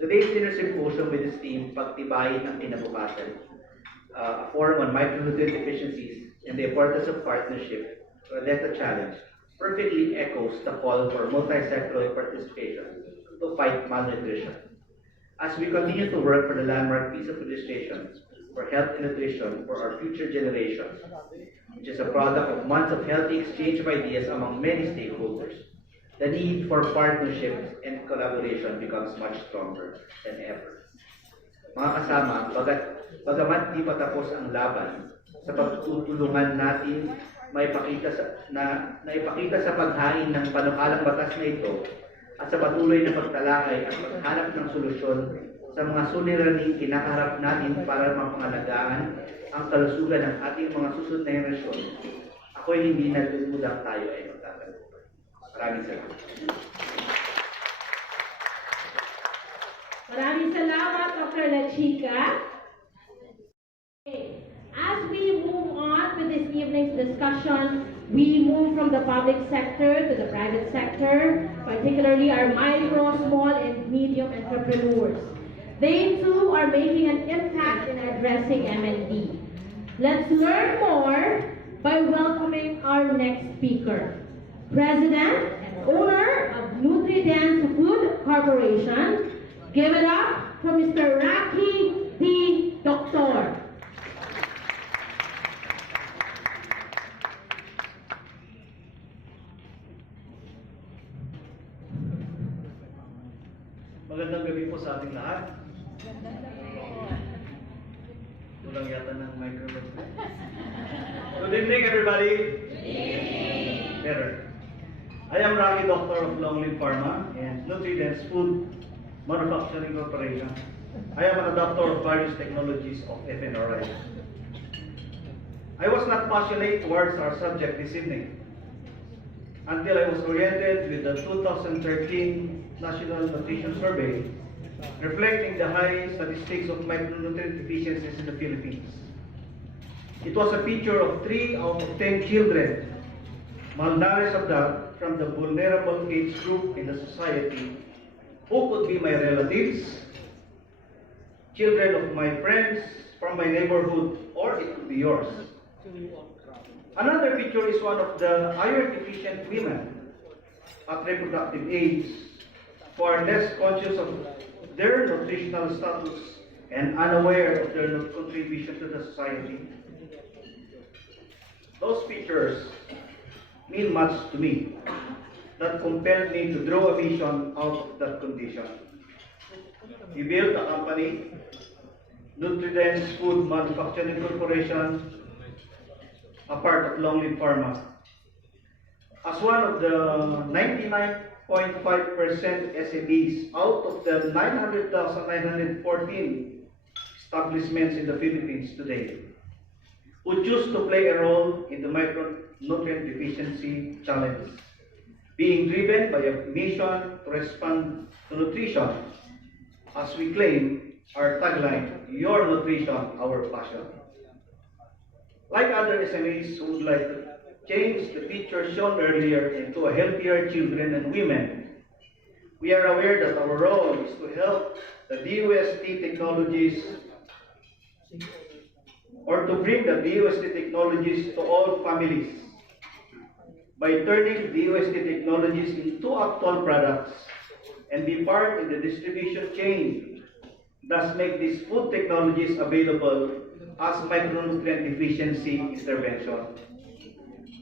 Today's dinner symposium with its theme, Pagtibayin ang Kinabukasan, a forum on micronutrient deficiencies and the importance of partnership to address the challenge, perfectly echoes the call for multi-sectoral participation to fight malnutrition. As we continue to work for the landmark piece of legislation for health and nutrition for our future generations, which is a product of months of healthy exchange of ideas among many stakeholders, the need for partnerships and collaboration becomes much stronger than ever. Mga kasama, bagamat di pa tapos ang laban, sa pagtutulungan natin maipakita sa paghain ng panukalang batas na ito at sa patuloy na pagtalakay at paghanap ng solusyon sa mga suliraning kinakaharap natin para mapangalagaan ang kalusugan ng ating mga susunod na henerasyon, ako'y hindi naluludang tayo ay magtatagumpay. Maraming salamat. Maraming salamat, Dr. Lachica. As we move on with this evening's discussion, we move from the public sector to the private sector, particularly our micro, small, and medium entrepreneurs. They too are making an impact in addressing M&D. Let's learn more by welcoming our next speaker, President and owner of NutriDance Food Corporation. Give it up for Mr. Rocky P. Doctor. Magandang gabi po sa ating lahat. Kulang yata ng microphone. Good evening, everybody. Better. I am Rocky, Doctor of Longley Pharma and NutriDance Food Manufacturing Corporation. I am an adopter of various technologies of FNRI. I was not passionate towards our subject this evening until I was oriented with the 2013 National Nutrition Survey reflecting the high statistics of micronutrient deficiencies in the Philippines. It was a picture of 3 out of 10 children malnourished from the vulnerable age group in the society, who could be my relatives, children of my friends from my neighborhood, or it could be yours. Another picture is one of the iron deficient women at reproductive age who are less conscious of their nutritional status and unaware of their contribution to the society. Those pictures mean much to me, that compelled me to draw a vision out of that condition. We built a company, NutriDance Food Manufacturing Corporation, a part of Longley Pharma. As one of the 99.5% SMEs out of the 900,914 establishments in the Philippines today, who choose to play a role in the micronutrient deficiency challenge, being driven by a mission to respond to nutrition, as we claim our tagline, your nutrition, our passion. Like other SMEs who would like to change the picture shown earlier into a healthier children and women, we are aware that our role is to help the DOST technologies or to bring the DOST technologies to all families by turning DOST technologies into actual products and be part in the distribution chain, thus make these food technologies available as micronutrient deficiency intervention.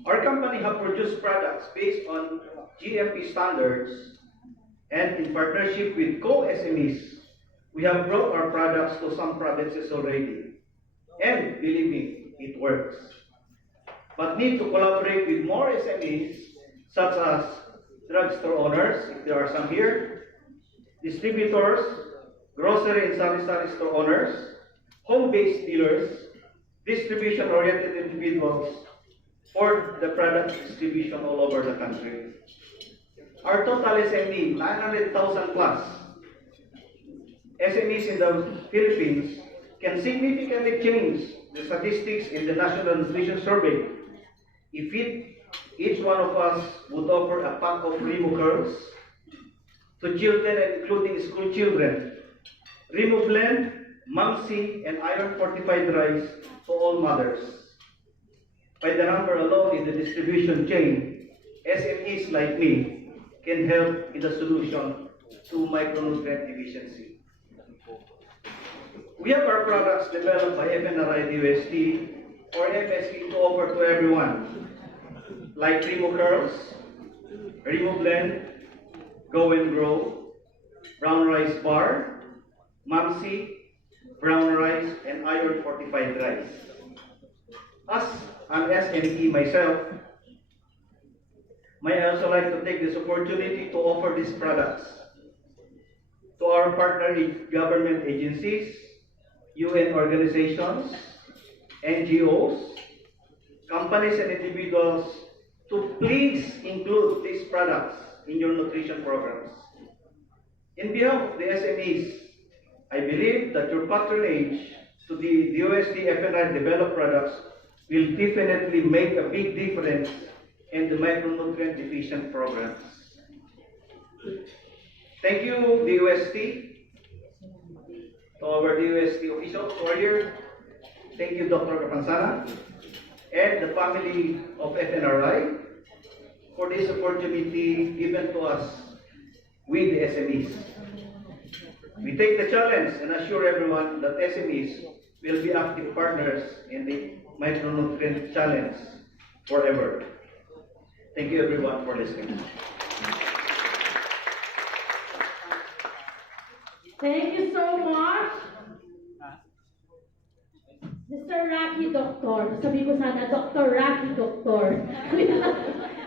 Our company have produced products based on GMP standards, and in partnership with co-SMEs, we have brought our products to some provinces already. And believe me, it works. But need to collaborate with more SMEs, such as drugstore owners, if there are some here, distributors, grocery and sanitary store owners, home-based dealers, distribution-oriented individuals for the product distribution all over the country. Our total SME, 900,000 plus SMEs in the Philippines, can significantly change the statistics in the National Nutrition Survey if each one of us would offer a pack of Remo curls to children, including school children, Remo blend, Mamsi, and iron fortified rice to all mothers. By the number alone in the distribution chain, SMEs like me can help in the solution to micronutrient deficiency. We have our products developed by FNRI DOST or FSP to offer to everyone, like Remo Curls, Remo Blend, Go and Grow, Brown Rice Bar, Mamsi, Brown Rice, and Iron Fortified Rice. As an SME myself, may I also like to take this opportunity to offer these products to our partner government agencies, UN organizations, NGOs, companies and individuals to please include these products in your nutrition programs. In behalf of the SMEs, I believe that your patronage to the DOST FNI developed products will definitely make a big difference in the micronutrient deficient programs. Thank you, DOST, to our DOST officials who are here. Thank you, Dr. Capansana, and the family of FNRI for this opportunity given to us with the SMEs. We take the challenge and assure everyone that SMEs will be active partners in the micronutrient challenge forever. Thank you everyone for listening. Thank you so much, Mr. Rocky Doctor. Sabi ko sana, Dr. Rocky Doctor.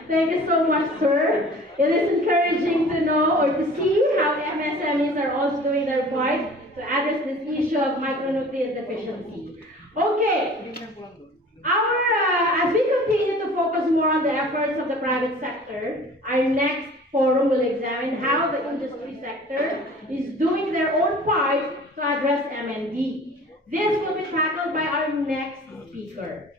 Thank you so much, sir. It is encouraging to know or to see how MSMEs are also doing their part to address this issue of micronutrient deficiency. Okay, as we continue to focus more on the efforts of the private sector, our next forum will examine how the industry sector is doing their own part to address MND. This will be tackled by our next speaker.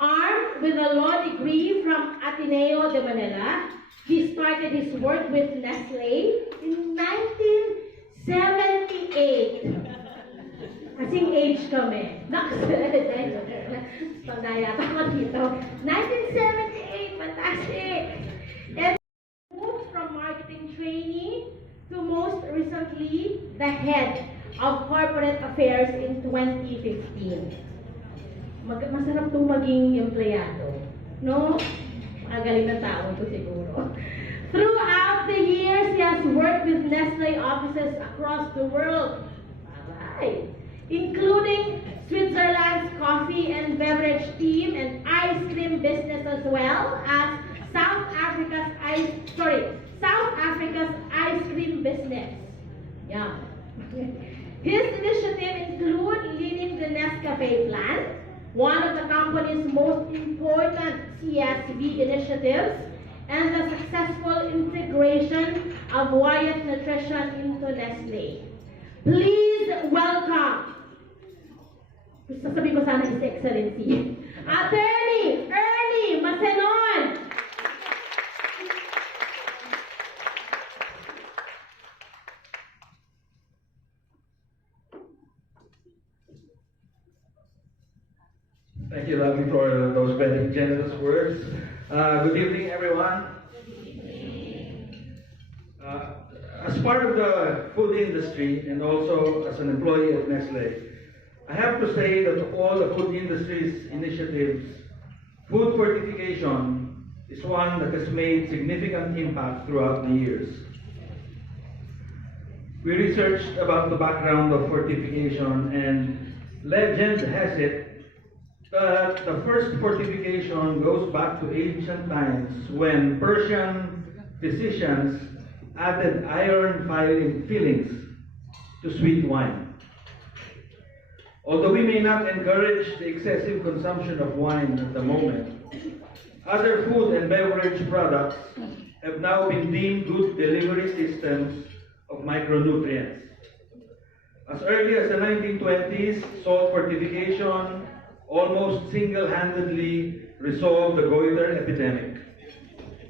Armed with a law degree from Ateneo de Manila, he started his work with Nestle in 1978. Kasing age kami. Tanda yata ko dito. 1978, fantastic! And moved from marketing trainee to most recently the head of corporate affairs in 2015. Masarap itong maging empleyado. No? Magaling na tao to siguro. Throughout the years, he has worked with Nestle offices across the world. Alright. Including Switzerland's coffee and beverage team and ice cream business as well as South Africa's ice cream business. Yeah. His initiative include leading the Nescafe plan, one of the company's most important CSV initiatives, and the successful integration of Wyatt Nutrition into Nestle. Please welcome, sasabihin ko sana His Excellency, Attorney Ernie Masenon. Thank you, Lovely, for those very generous words. Good evening, everyone. As part of the food industry and also as an employee at Nestle, I have to say that of all the food industry's initiatives, food fortification is one that has made significant impact throughout the years. We researched about the background of fortification, and legend has it The first fortification goes back to ancient times when Persian physicians added iron fillings to sweet wine. Although we may not encourage the excessive consumption of wine at the moment, other food and beverage products have now been deemed good delivery systems of micronutrients. As early as the 1920s, salt fortification almost single-handedly resolved the goiter epidemic.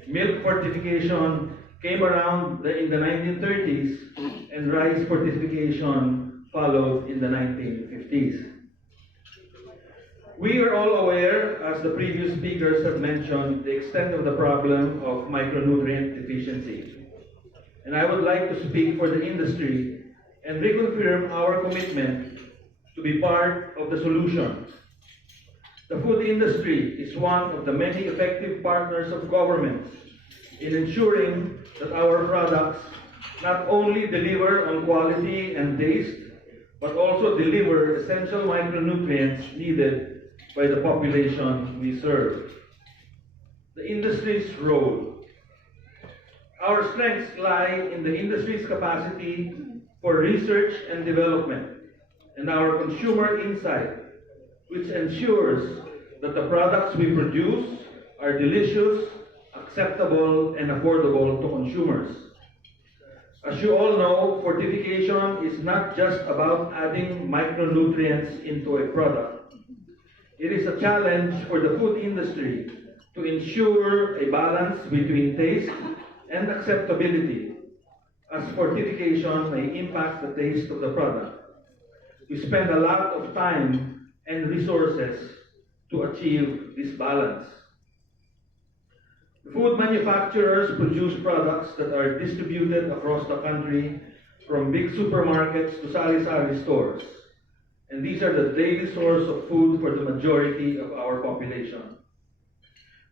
Milk fortification came around in the 1930s, and rice fortification followed in the 1950s. We are all aware, as the previous speakers have mentioned, the extent of the problem of micronutrient deficiency. And I would like to speak for the industry and reconfirm our commitment to be part of the solution. The food industry is one of the many effective partners of governments in ensuring that our products not only deliver on quality and taste, but also deliver essential micronutrients needed by the population we serve. The industry's role. Our strengths lie in the industry's capacity for research and development and our consumer insight, which ensures that the products we produce are delicious, acceptable, and affordable to consumers. As you all know, fortification is not just about adding micronutrients into a product. It is a challenge for the food industry to ensure a balance between taste and acceptability, as fortification may impact the taste of the product. We spend a lot of time and resources to achieve this balance. Food manufacturers produce products that are distributed across the country, from big supermarkets to sari-sari stores. And these are the daily source of food for the majority of our population.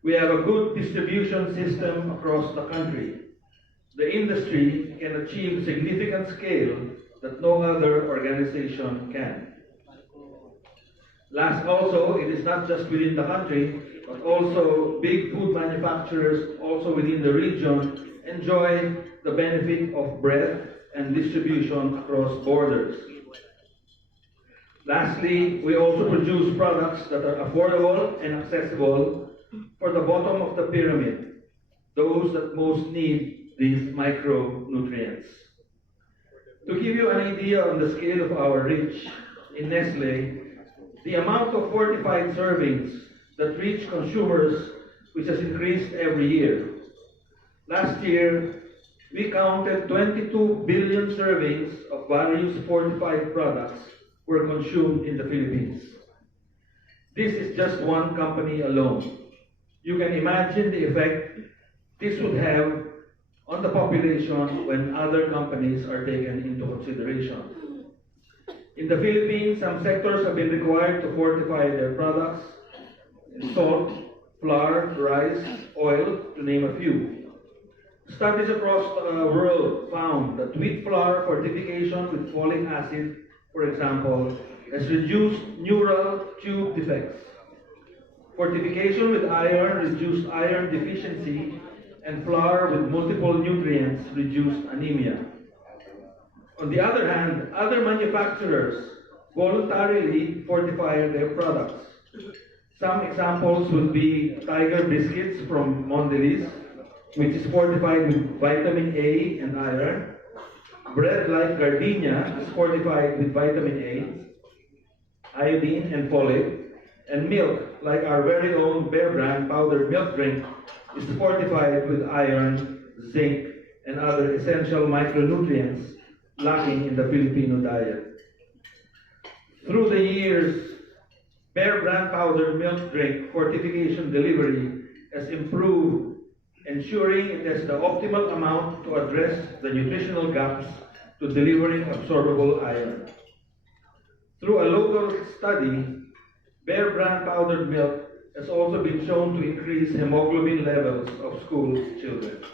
We have a good distribution system across the country. The industry can achieve significant scale that no other organization can. Last also, it is not just within the country, but also big food manufacturers also within the region enjoy the benefit of breadth and distribution across borders. Lastly, we also produce products that are affordable and accessible for the bottom of the pyramid, those that most need these micronutrients. To give you an idea on the scale of our reach, in Nestle, the amount of fortified servings that reach consumers, which has increased every year. Last year, we counted 22 billion servings of various fortified products were consumed in the Philippines. This is just one company alone. You can imagine the effect this would have on the population when other companies are taken into consideration. In the Philippines, some sectors have been required to fortify their products in salt, flour, rice, oil, to name a few. Studies across the world found that wheat flour fortification with folic acid, for example, has reduced neural tube defects. Fortification with iron reduced iron deficiency, and flour with multiple nutrients reduced anemia. On the other hand, other manufacturers voluntarily fortify their products. Some examples would be Tiger Biscuits from Mondelez, which is fortified with vitamin A and iron. Bread like Gardenia is fortified with vitamin A, iodine, and folate. And milk, like our very own Bear brand powdered milk drink, is fortified with iron, zinc, and other essential micronutrients lacking in the Filipino diet. Through the years, Bear brand powdered milk drink fortification delivery has improved, ensuring it has the optimal amount to address the nutritional gaps to delivering absorbable iron. Through a local study, Bear brand powdered milk has also been shown to increase hemoglobin levels of school children.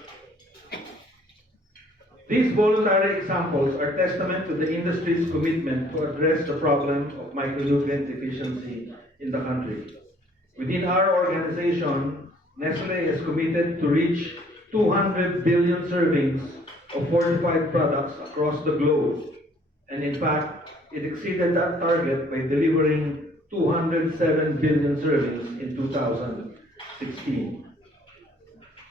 These voluntary examples are testament to the industry's commitment to address the problem of micronutrient deficiency in the country. Within our organization, Nestle is committed to reach 200 billion servings of fortified products across the globe. And in fact, it exceeded that target by delivering 207 billion servings in 2016.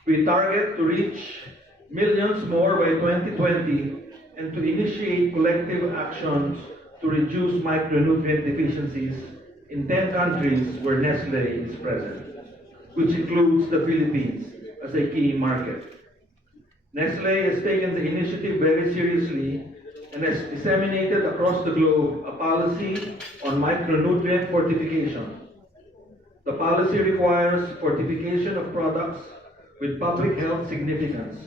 We target to reach millions more by 2020 and to initiate collective actions to reduce micronutrient deficiencies in 10 countries where Nestle is present, which includes the Philippines as a key market. Nestle has taken the initiative very seriously and has disseminated across the globe a policy on micronutrient fortification. The policy requires fortification of products with public health significance.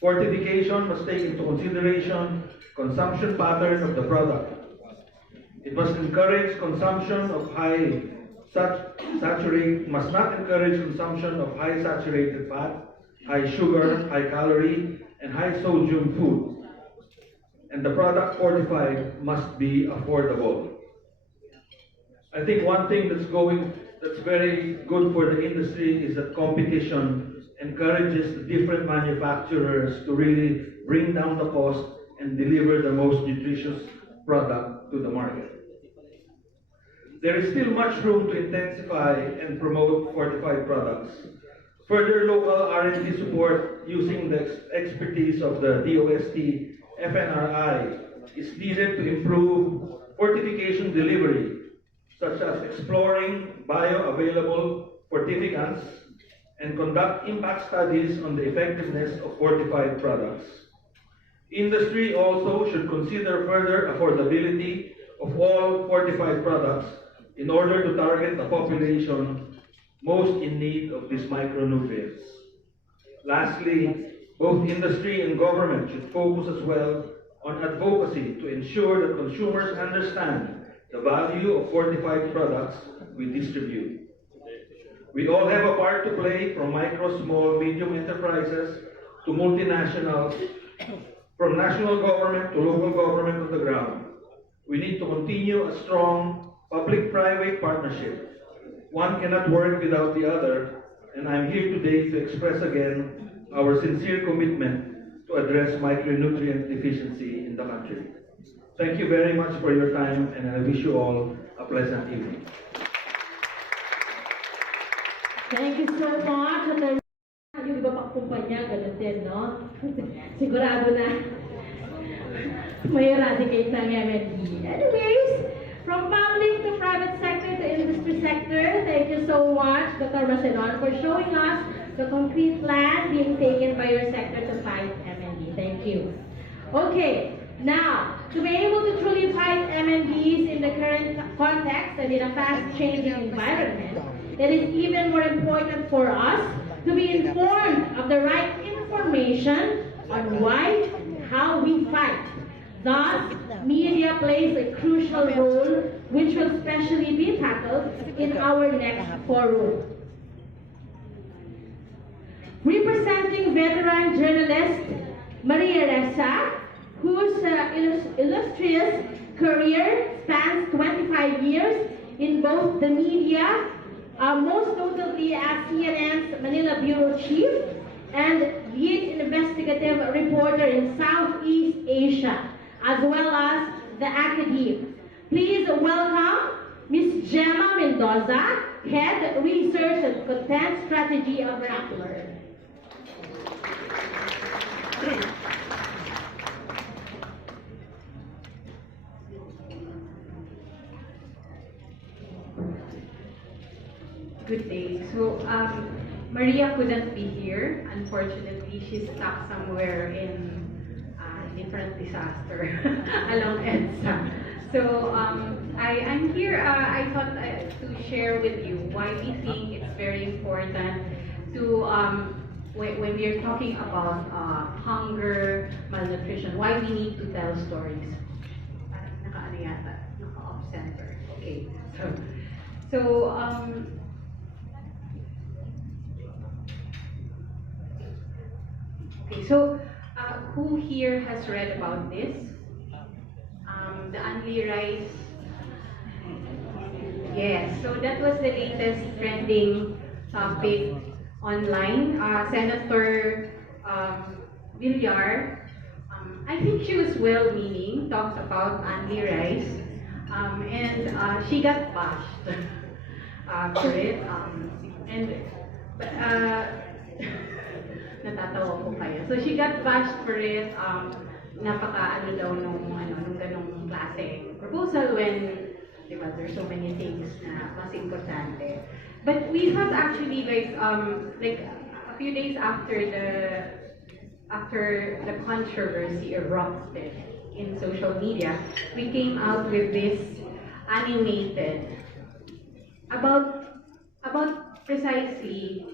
Fortification must take into consideration consumption pattern of the product. It must encourage consumption of must not encourage consumption of high saturated fat, high sugar, high calorie, and high sodium food. And the product fortified must be affordable. I think one thing that's very good for the industry is that competition encourages the different manufacturers to really bring down the cost and deliver the most nutritious product to the market. There is still much room to intensify and promote fortified products. Further local R&D support using the expertise of the DOST FNRI is needed to improve fortification delivery, such as exploring bioavailable fortificants and conduct impact studies on the effectiveness of fortified products. Industry also should consider further affordability of all fortified products in order to target the population most in need of these micronutrients. Lastly, both industry and government should focus as well on advocacy to ensure that consumers understand the value of fortified products we distribute. We all have a part to play, from micro, small, medium enterprises to multinationals, from national government to local government on the ground. We need to continue a strong public-private partnership. One cannot work without the other, and I'm here today to express again our sincere commitment to address micronutrient deficiency in the country. Thank you very much for your time, and I wish you all a pleasant evening. Thank you so much. At yung iba pang kumpanya, ganun din, no? Sigurado na may eradicate ng MND. Anyways, from public to private sector to industry sector, thank you so much, Dr. Maceron, for showing us the concrete plan being taken by your sector to fight MND. Thank you. Okay, now, to be able to truly fight MNDs in the current context and in a fast-changing environment, it is even more important for us to be informed of the right information on why and how we fight. Thus, media plays a crucial role, which will specially be tackled in our next forum. Representing veteran journalist Maria Ressa, whose illustrious career spans 25 years in both the media, most notably as CNN's Manila Bureau Chief and lead investigative reporter in Southeast Asia, as well as the academe. Please welcome Ms. Gemma Mendoza, Head Research and Content Strategy of Rappler. Good day. So, Maria couldn't be here. Unfortunately, she's stuck somewhere in different disaster along EDSA. So, I'm here. I thought to share with you why we think it's very important to, when we are talking about hunger, malnutrition, why we need to tell stories. Naka-ano yata? Naka-off center. Okay. So, okay, so who here has read about this? The Unli Rice Yes, so that was the latest trending topic online. Senator Villar, I think she was well-meaning, talked about Andy Rice, and she got bashed for it. And natatawa ko kayo. So she got bashed for it. Napaka ano daw nung ganong klaseng proposal when there's so many things na mas importante. But we have actually like a few days after the controversy erupted in social media, we came out with this animated about precisely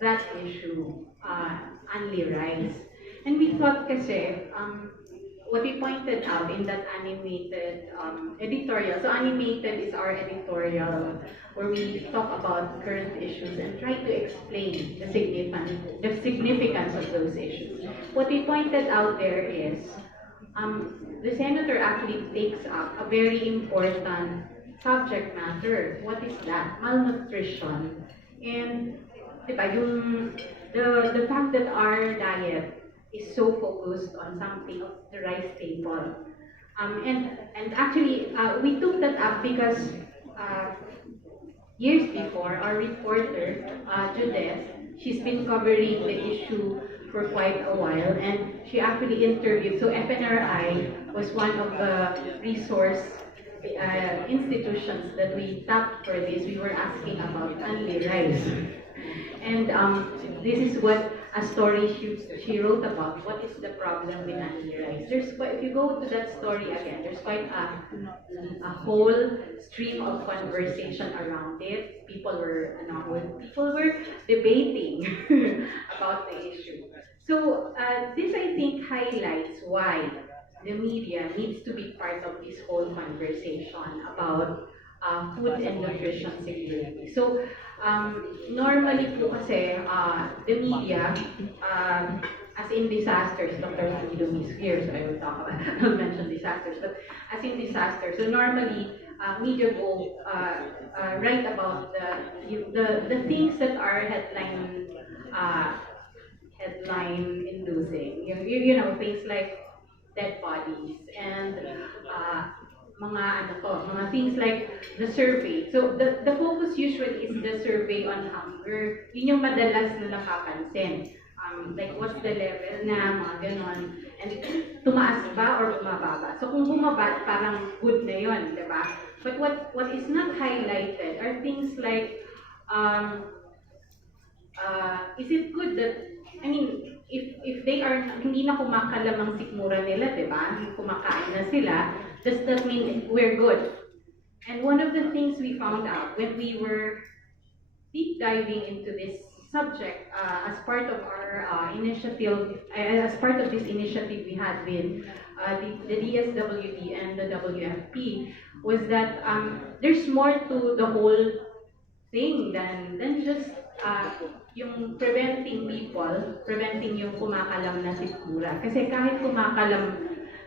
that issue, Anli Rice. And we thought kasi, what we pointed out in that animated editorial, so animated is our editorial where we talk about current issues and try to explain the significance of those issues. What we pointed out there is, the senator actually takes up a very important subject matter. What is that? Malnutrition. And diba, the fact that our diet is so focused on something of the rice staple. And actually, we took that up because years before, our reporter, Judith, she's been covering the issue for quite a while, and she actually interviewed. So FNRI was one of the resource institutions that we tapped for this. We were asking about Anli Rice. And this is what a story she wrote about. What is the problem with Anli Rice? If you go to that story again, there's quite a whole stream of conversation around it. People were debating about the issue. So this, I think, highlights why the media needs to be part of this whole conversation about food and nutrition security. So normally po kasi the media, as in disasters, Dr. Freedom is here, so I will talk about, I'll mention disasters, but as in disasters, so normally media will write about the things that are headline inducing. You know, things like dead bodies and mga things like the survey. So the focus usually is the survey on hunger. Yun yung madalas na napapansin. Like what's the level na, mga ganon. And tumaas ba or bumaba ba? So kung bumaba, parang good na yun, di ba? But what is not highlighted are things like, is it good that, I mean, if they are, hindi na kumakalam ang sikmura nila, di ba? Kumakain na sila, does that mean we're good? And one of the things we found out when we were deep diving into this subject as part of our initiative, as part of this initiative we had with the DSWD and the WFP, was that there's more to the whole thing than just yung preventing yung kumakalam na sikmura. Kasi kahit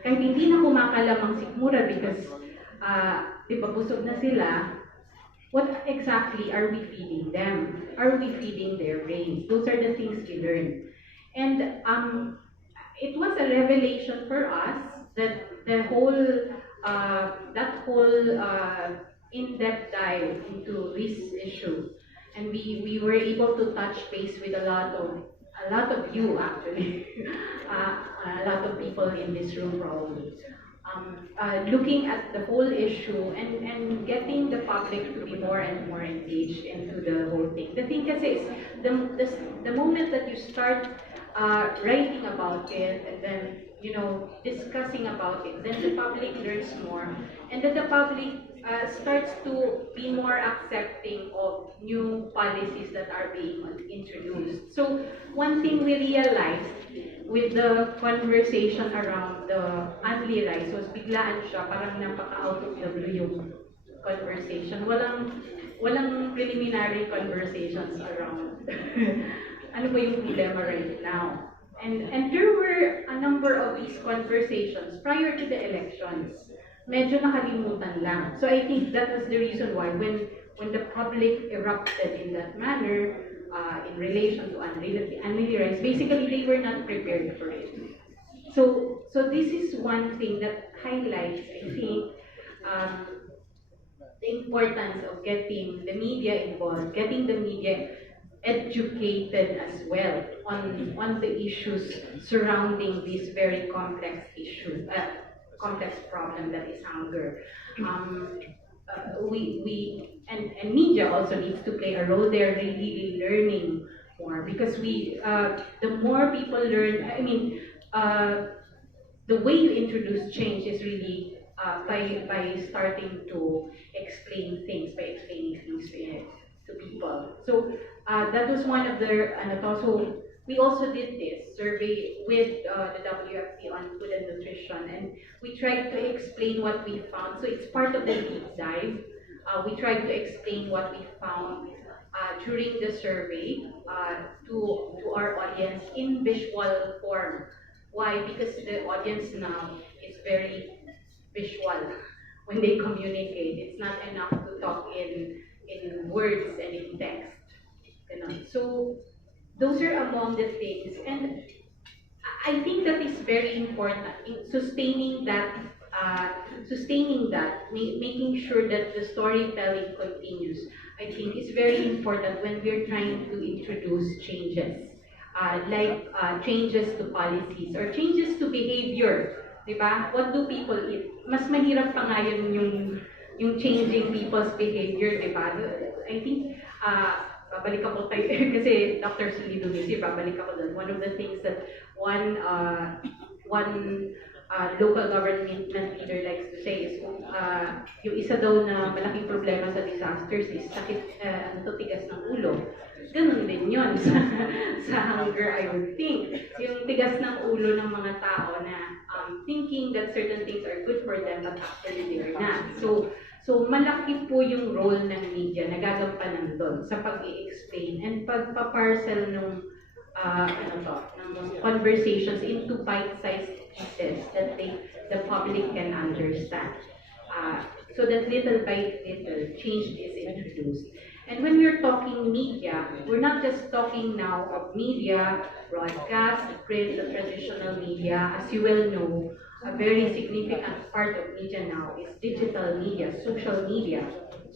hindi na kumakalam ang sikmura because diba busog na sila, what exactly are we feeding them? Are we feeding their brains? Those are the things we learned. And it was a revelation for us that that whole in-depth dive into this issue. And we were able to touch base with a lot of you actually, a lot of people in this room probably. Looking at the whole issue and getting the public to be more and more engaged into the whole thing. The thing kasi is, the moment that you start writing about it and then, you know, discussing about it, then the public learns more, and then the public starts to be more accepting of new policies that are being introduced. So one thing we realized with the conversation around the Anli Rice was biglaan siya, parang napaka-out of the blue yung conversation. Walang preliminary conversations around ano ba yung problema right now. And there were a number of these conversations prior to the elections. medyo nakalimutan lang. So I think that was the reason why when the public erupted in that manner in relation to unruly rights, basically they were not prepared for it. So this is one thing that highlights, I think, the importance of getting the media involved, getting the media educated as well on the issues surrounding this very complex issue, complex problem that is hunger. And media also needs to play a role there, really learning more, because the more people learn, the way you introduce change is really by starting to explain things, by explaining things to people. So that was one of and also, we also did this survey with the WFP on food and nutrition, and we tried to explain what we found. So it's part of the deep dive. We tried to explain what we found during the survey to our audience in visual form. Why? Because the audience now is very visual when they communicate. It's not enough to talk in words and in text. You know? So those are among the things, and I think that is very important in making sure that the storytelling continues. I think is very important when we're trying to introduce changes, changes to policies or changes to behavior. Diba? What do people eat? Mas mahirap pa nga yun yung changing people's behavior, diba? I think, babalik ako tayo, kasi Dr. Solido Lucy, babalik ako doon. One of the things that one local government leader likes to say is yung isa daw na malaking problema sa disasters is sakit, tigas ng ulo. Ganun din yun sa hunger, I would think. Yung tigas ng ulo ng mga tao na thinking that certain things are good for them but actually they are not. So malaki po yung role ng media na gagampanan doon sa pag-i-explain and pagpaparcel ng conversations into bite-sized pieces that the public can understand. So that little by little change is introduced. And when we're talking media, we're not just talking now of media, broadcast, print, the traditional media. As you well know, a very significant part of media now is digital media, social media.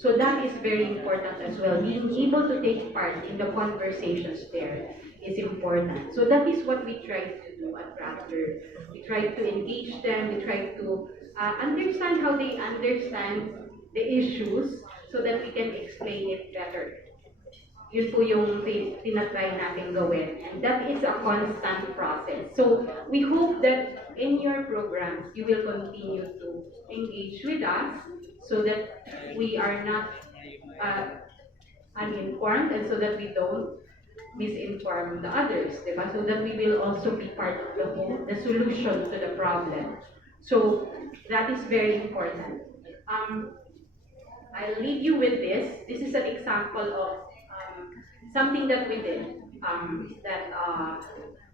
So that is very important as well. Being able to take part in the conversations there is important. So that is what we try to do at Raptor. We try to engage them, we try to understand how they understand the issues so that we can explain it better. Yun po yung tinatry natin gawin. And that is a constant process. So we hope that in your programs, you will continue to engage with us so that we are not uninformed and so that we don't misinform the others, diba? So that we will also be part of the solution to the problem. So that is very important. I'll leave you with this. This is an example of something that we did.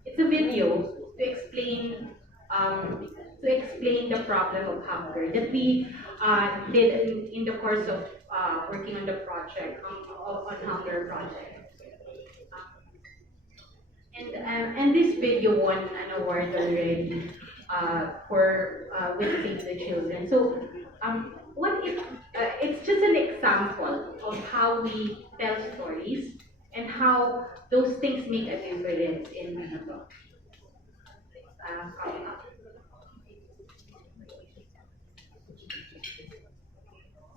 It's a video to explain the problem of hunger that we did in the course of working on the project on hunger project. And this video won an award already for with Save the Children. So what if it's just an example of how we tell stories and how those things make a difference in Manila. Coming up.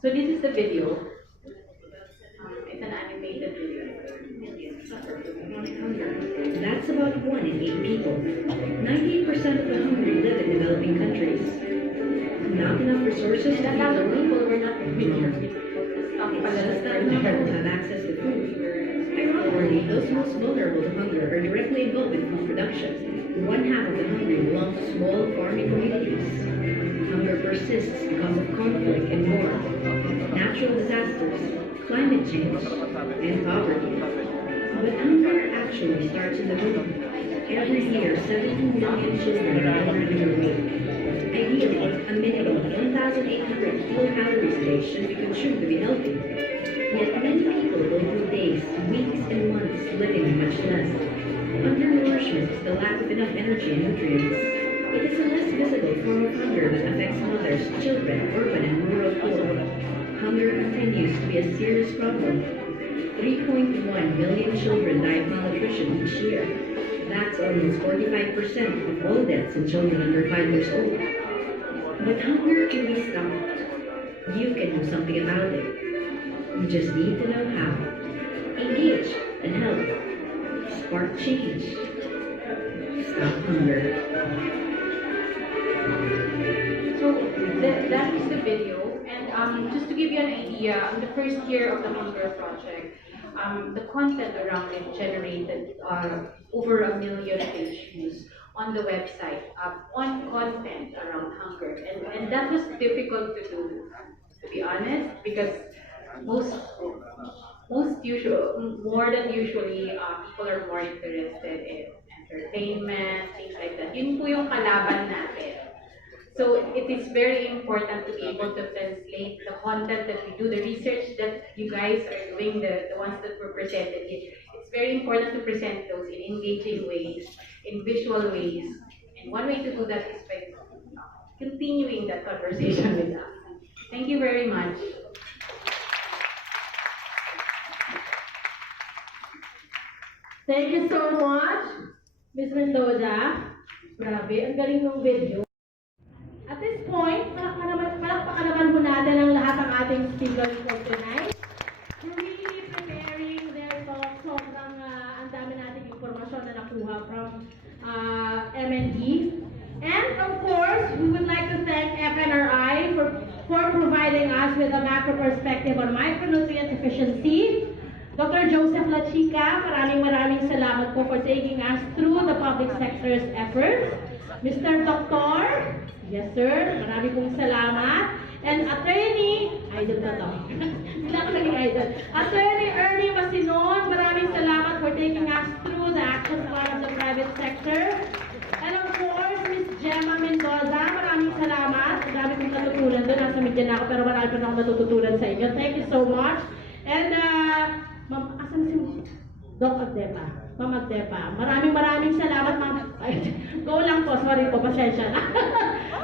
So this is the video. It's an animated video. That's about 1 in 8 people. 98% of the hungry live in developing countries. Not enough resources to And a feed lot the of world. people were not familiar. It's just that not all have access to food. Ironically, those most vulnerable to hunger are directly involved in food production. 1/2 of the hungry belong to small farming communities. Hunger persists because of conflict and war, natural disasters, climate change, and poverty. But hunger actually starts in the womb. Every year, 17 million children are born in the womb. Ideally, a minimum of 1,800 kilocalories a day should be consumed to be healthy. Yet many people go through days, weeks, and months living on much less. Undernourishment is the lack of enough energy and nutrients. It is a less visible form of hunger that affects mothers, children, urban and rural poor. Hunger continues to be a serious problem. 3.1 million children die of malnutrition each year. That's almost 45% of all deaths in children under 5 years old. But hunger can be stopped. You can do something about it. You just need to know how. Engage and help. Spark change. Stop hunger. So that is the video. And just to give you an idea, in the first year of the Hunger Project, the content around it generated over 1 million page views on the website on content around hunger. And that was difficult to do, to be honest, because more than usually, people are more interested in entertainment, things like that. Yun po yung kalaban natin. So it is very important to be able to translate the content that we do, the research that you guys are doing, the ones that were presented here. It's very important to present those in engaging ways, in visual ways. And one way to do that is by continuing that conversation with us. Thank you very much. Thank you so much, Ms. Mendoza. Grabe, ang galing ng video. At this point, palakpakan naman po natin ang lahat ng ating speakers for tonight. We're really preparing their talk. Sobrang ang dami nating informasyon na nakuha from MND. And of course, we would like to thank FNRI for providing us with a macro perspective on micronutrient efficiency. Dr. Joseph Lachica, maraming salamat po for taking us through the public sector's efforts. Mr. Doctor, yes sir, marami pong salamat. And Attorney, idol na to. Hindi ako naging idol. Attorney Ernie Masinon, maraming salamat for taking us through the action plan of the private sector. And of course, Ms. Gemma Mendoza, maraming salamat. Marami pong natutunan doon. Nasa media na ako, pero marami pa akong natutunan sa inyo. Thank you so much. And, Ma'am, asan si Doc Agdepa? Ma'am Agdepa, maraming salamat, Ma'am. Go lang po, sorry po, pasensya na.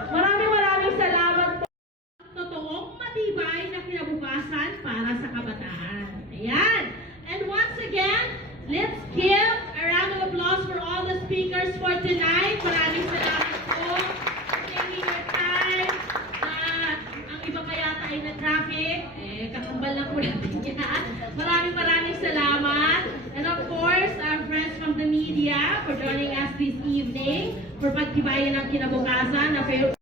maraming salamat po. Totoong matibay na kinabukasan para sa kabataan. Ayan. And once again, let's give a round of applause for all the speakers for tonight. Maraming salamat po for taking your time. Ang iba pa yata ay na-traffic. Kakambal lang po natin yan. Maraming salamat. And of course, our friends from the media for joining us this evening for Pagtibayin ng Kinabukasan.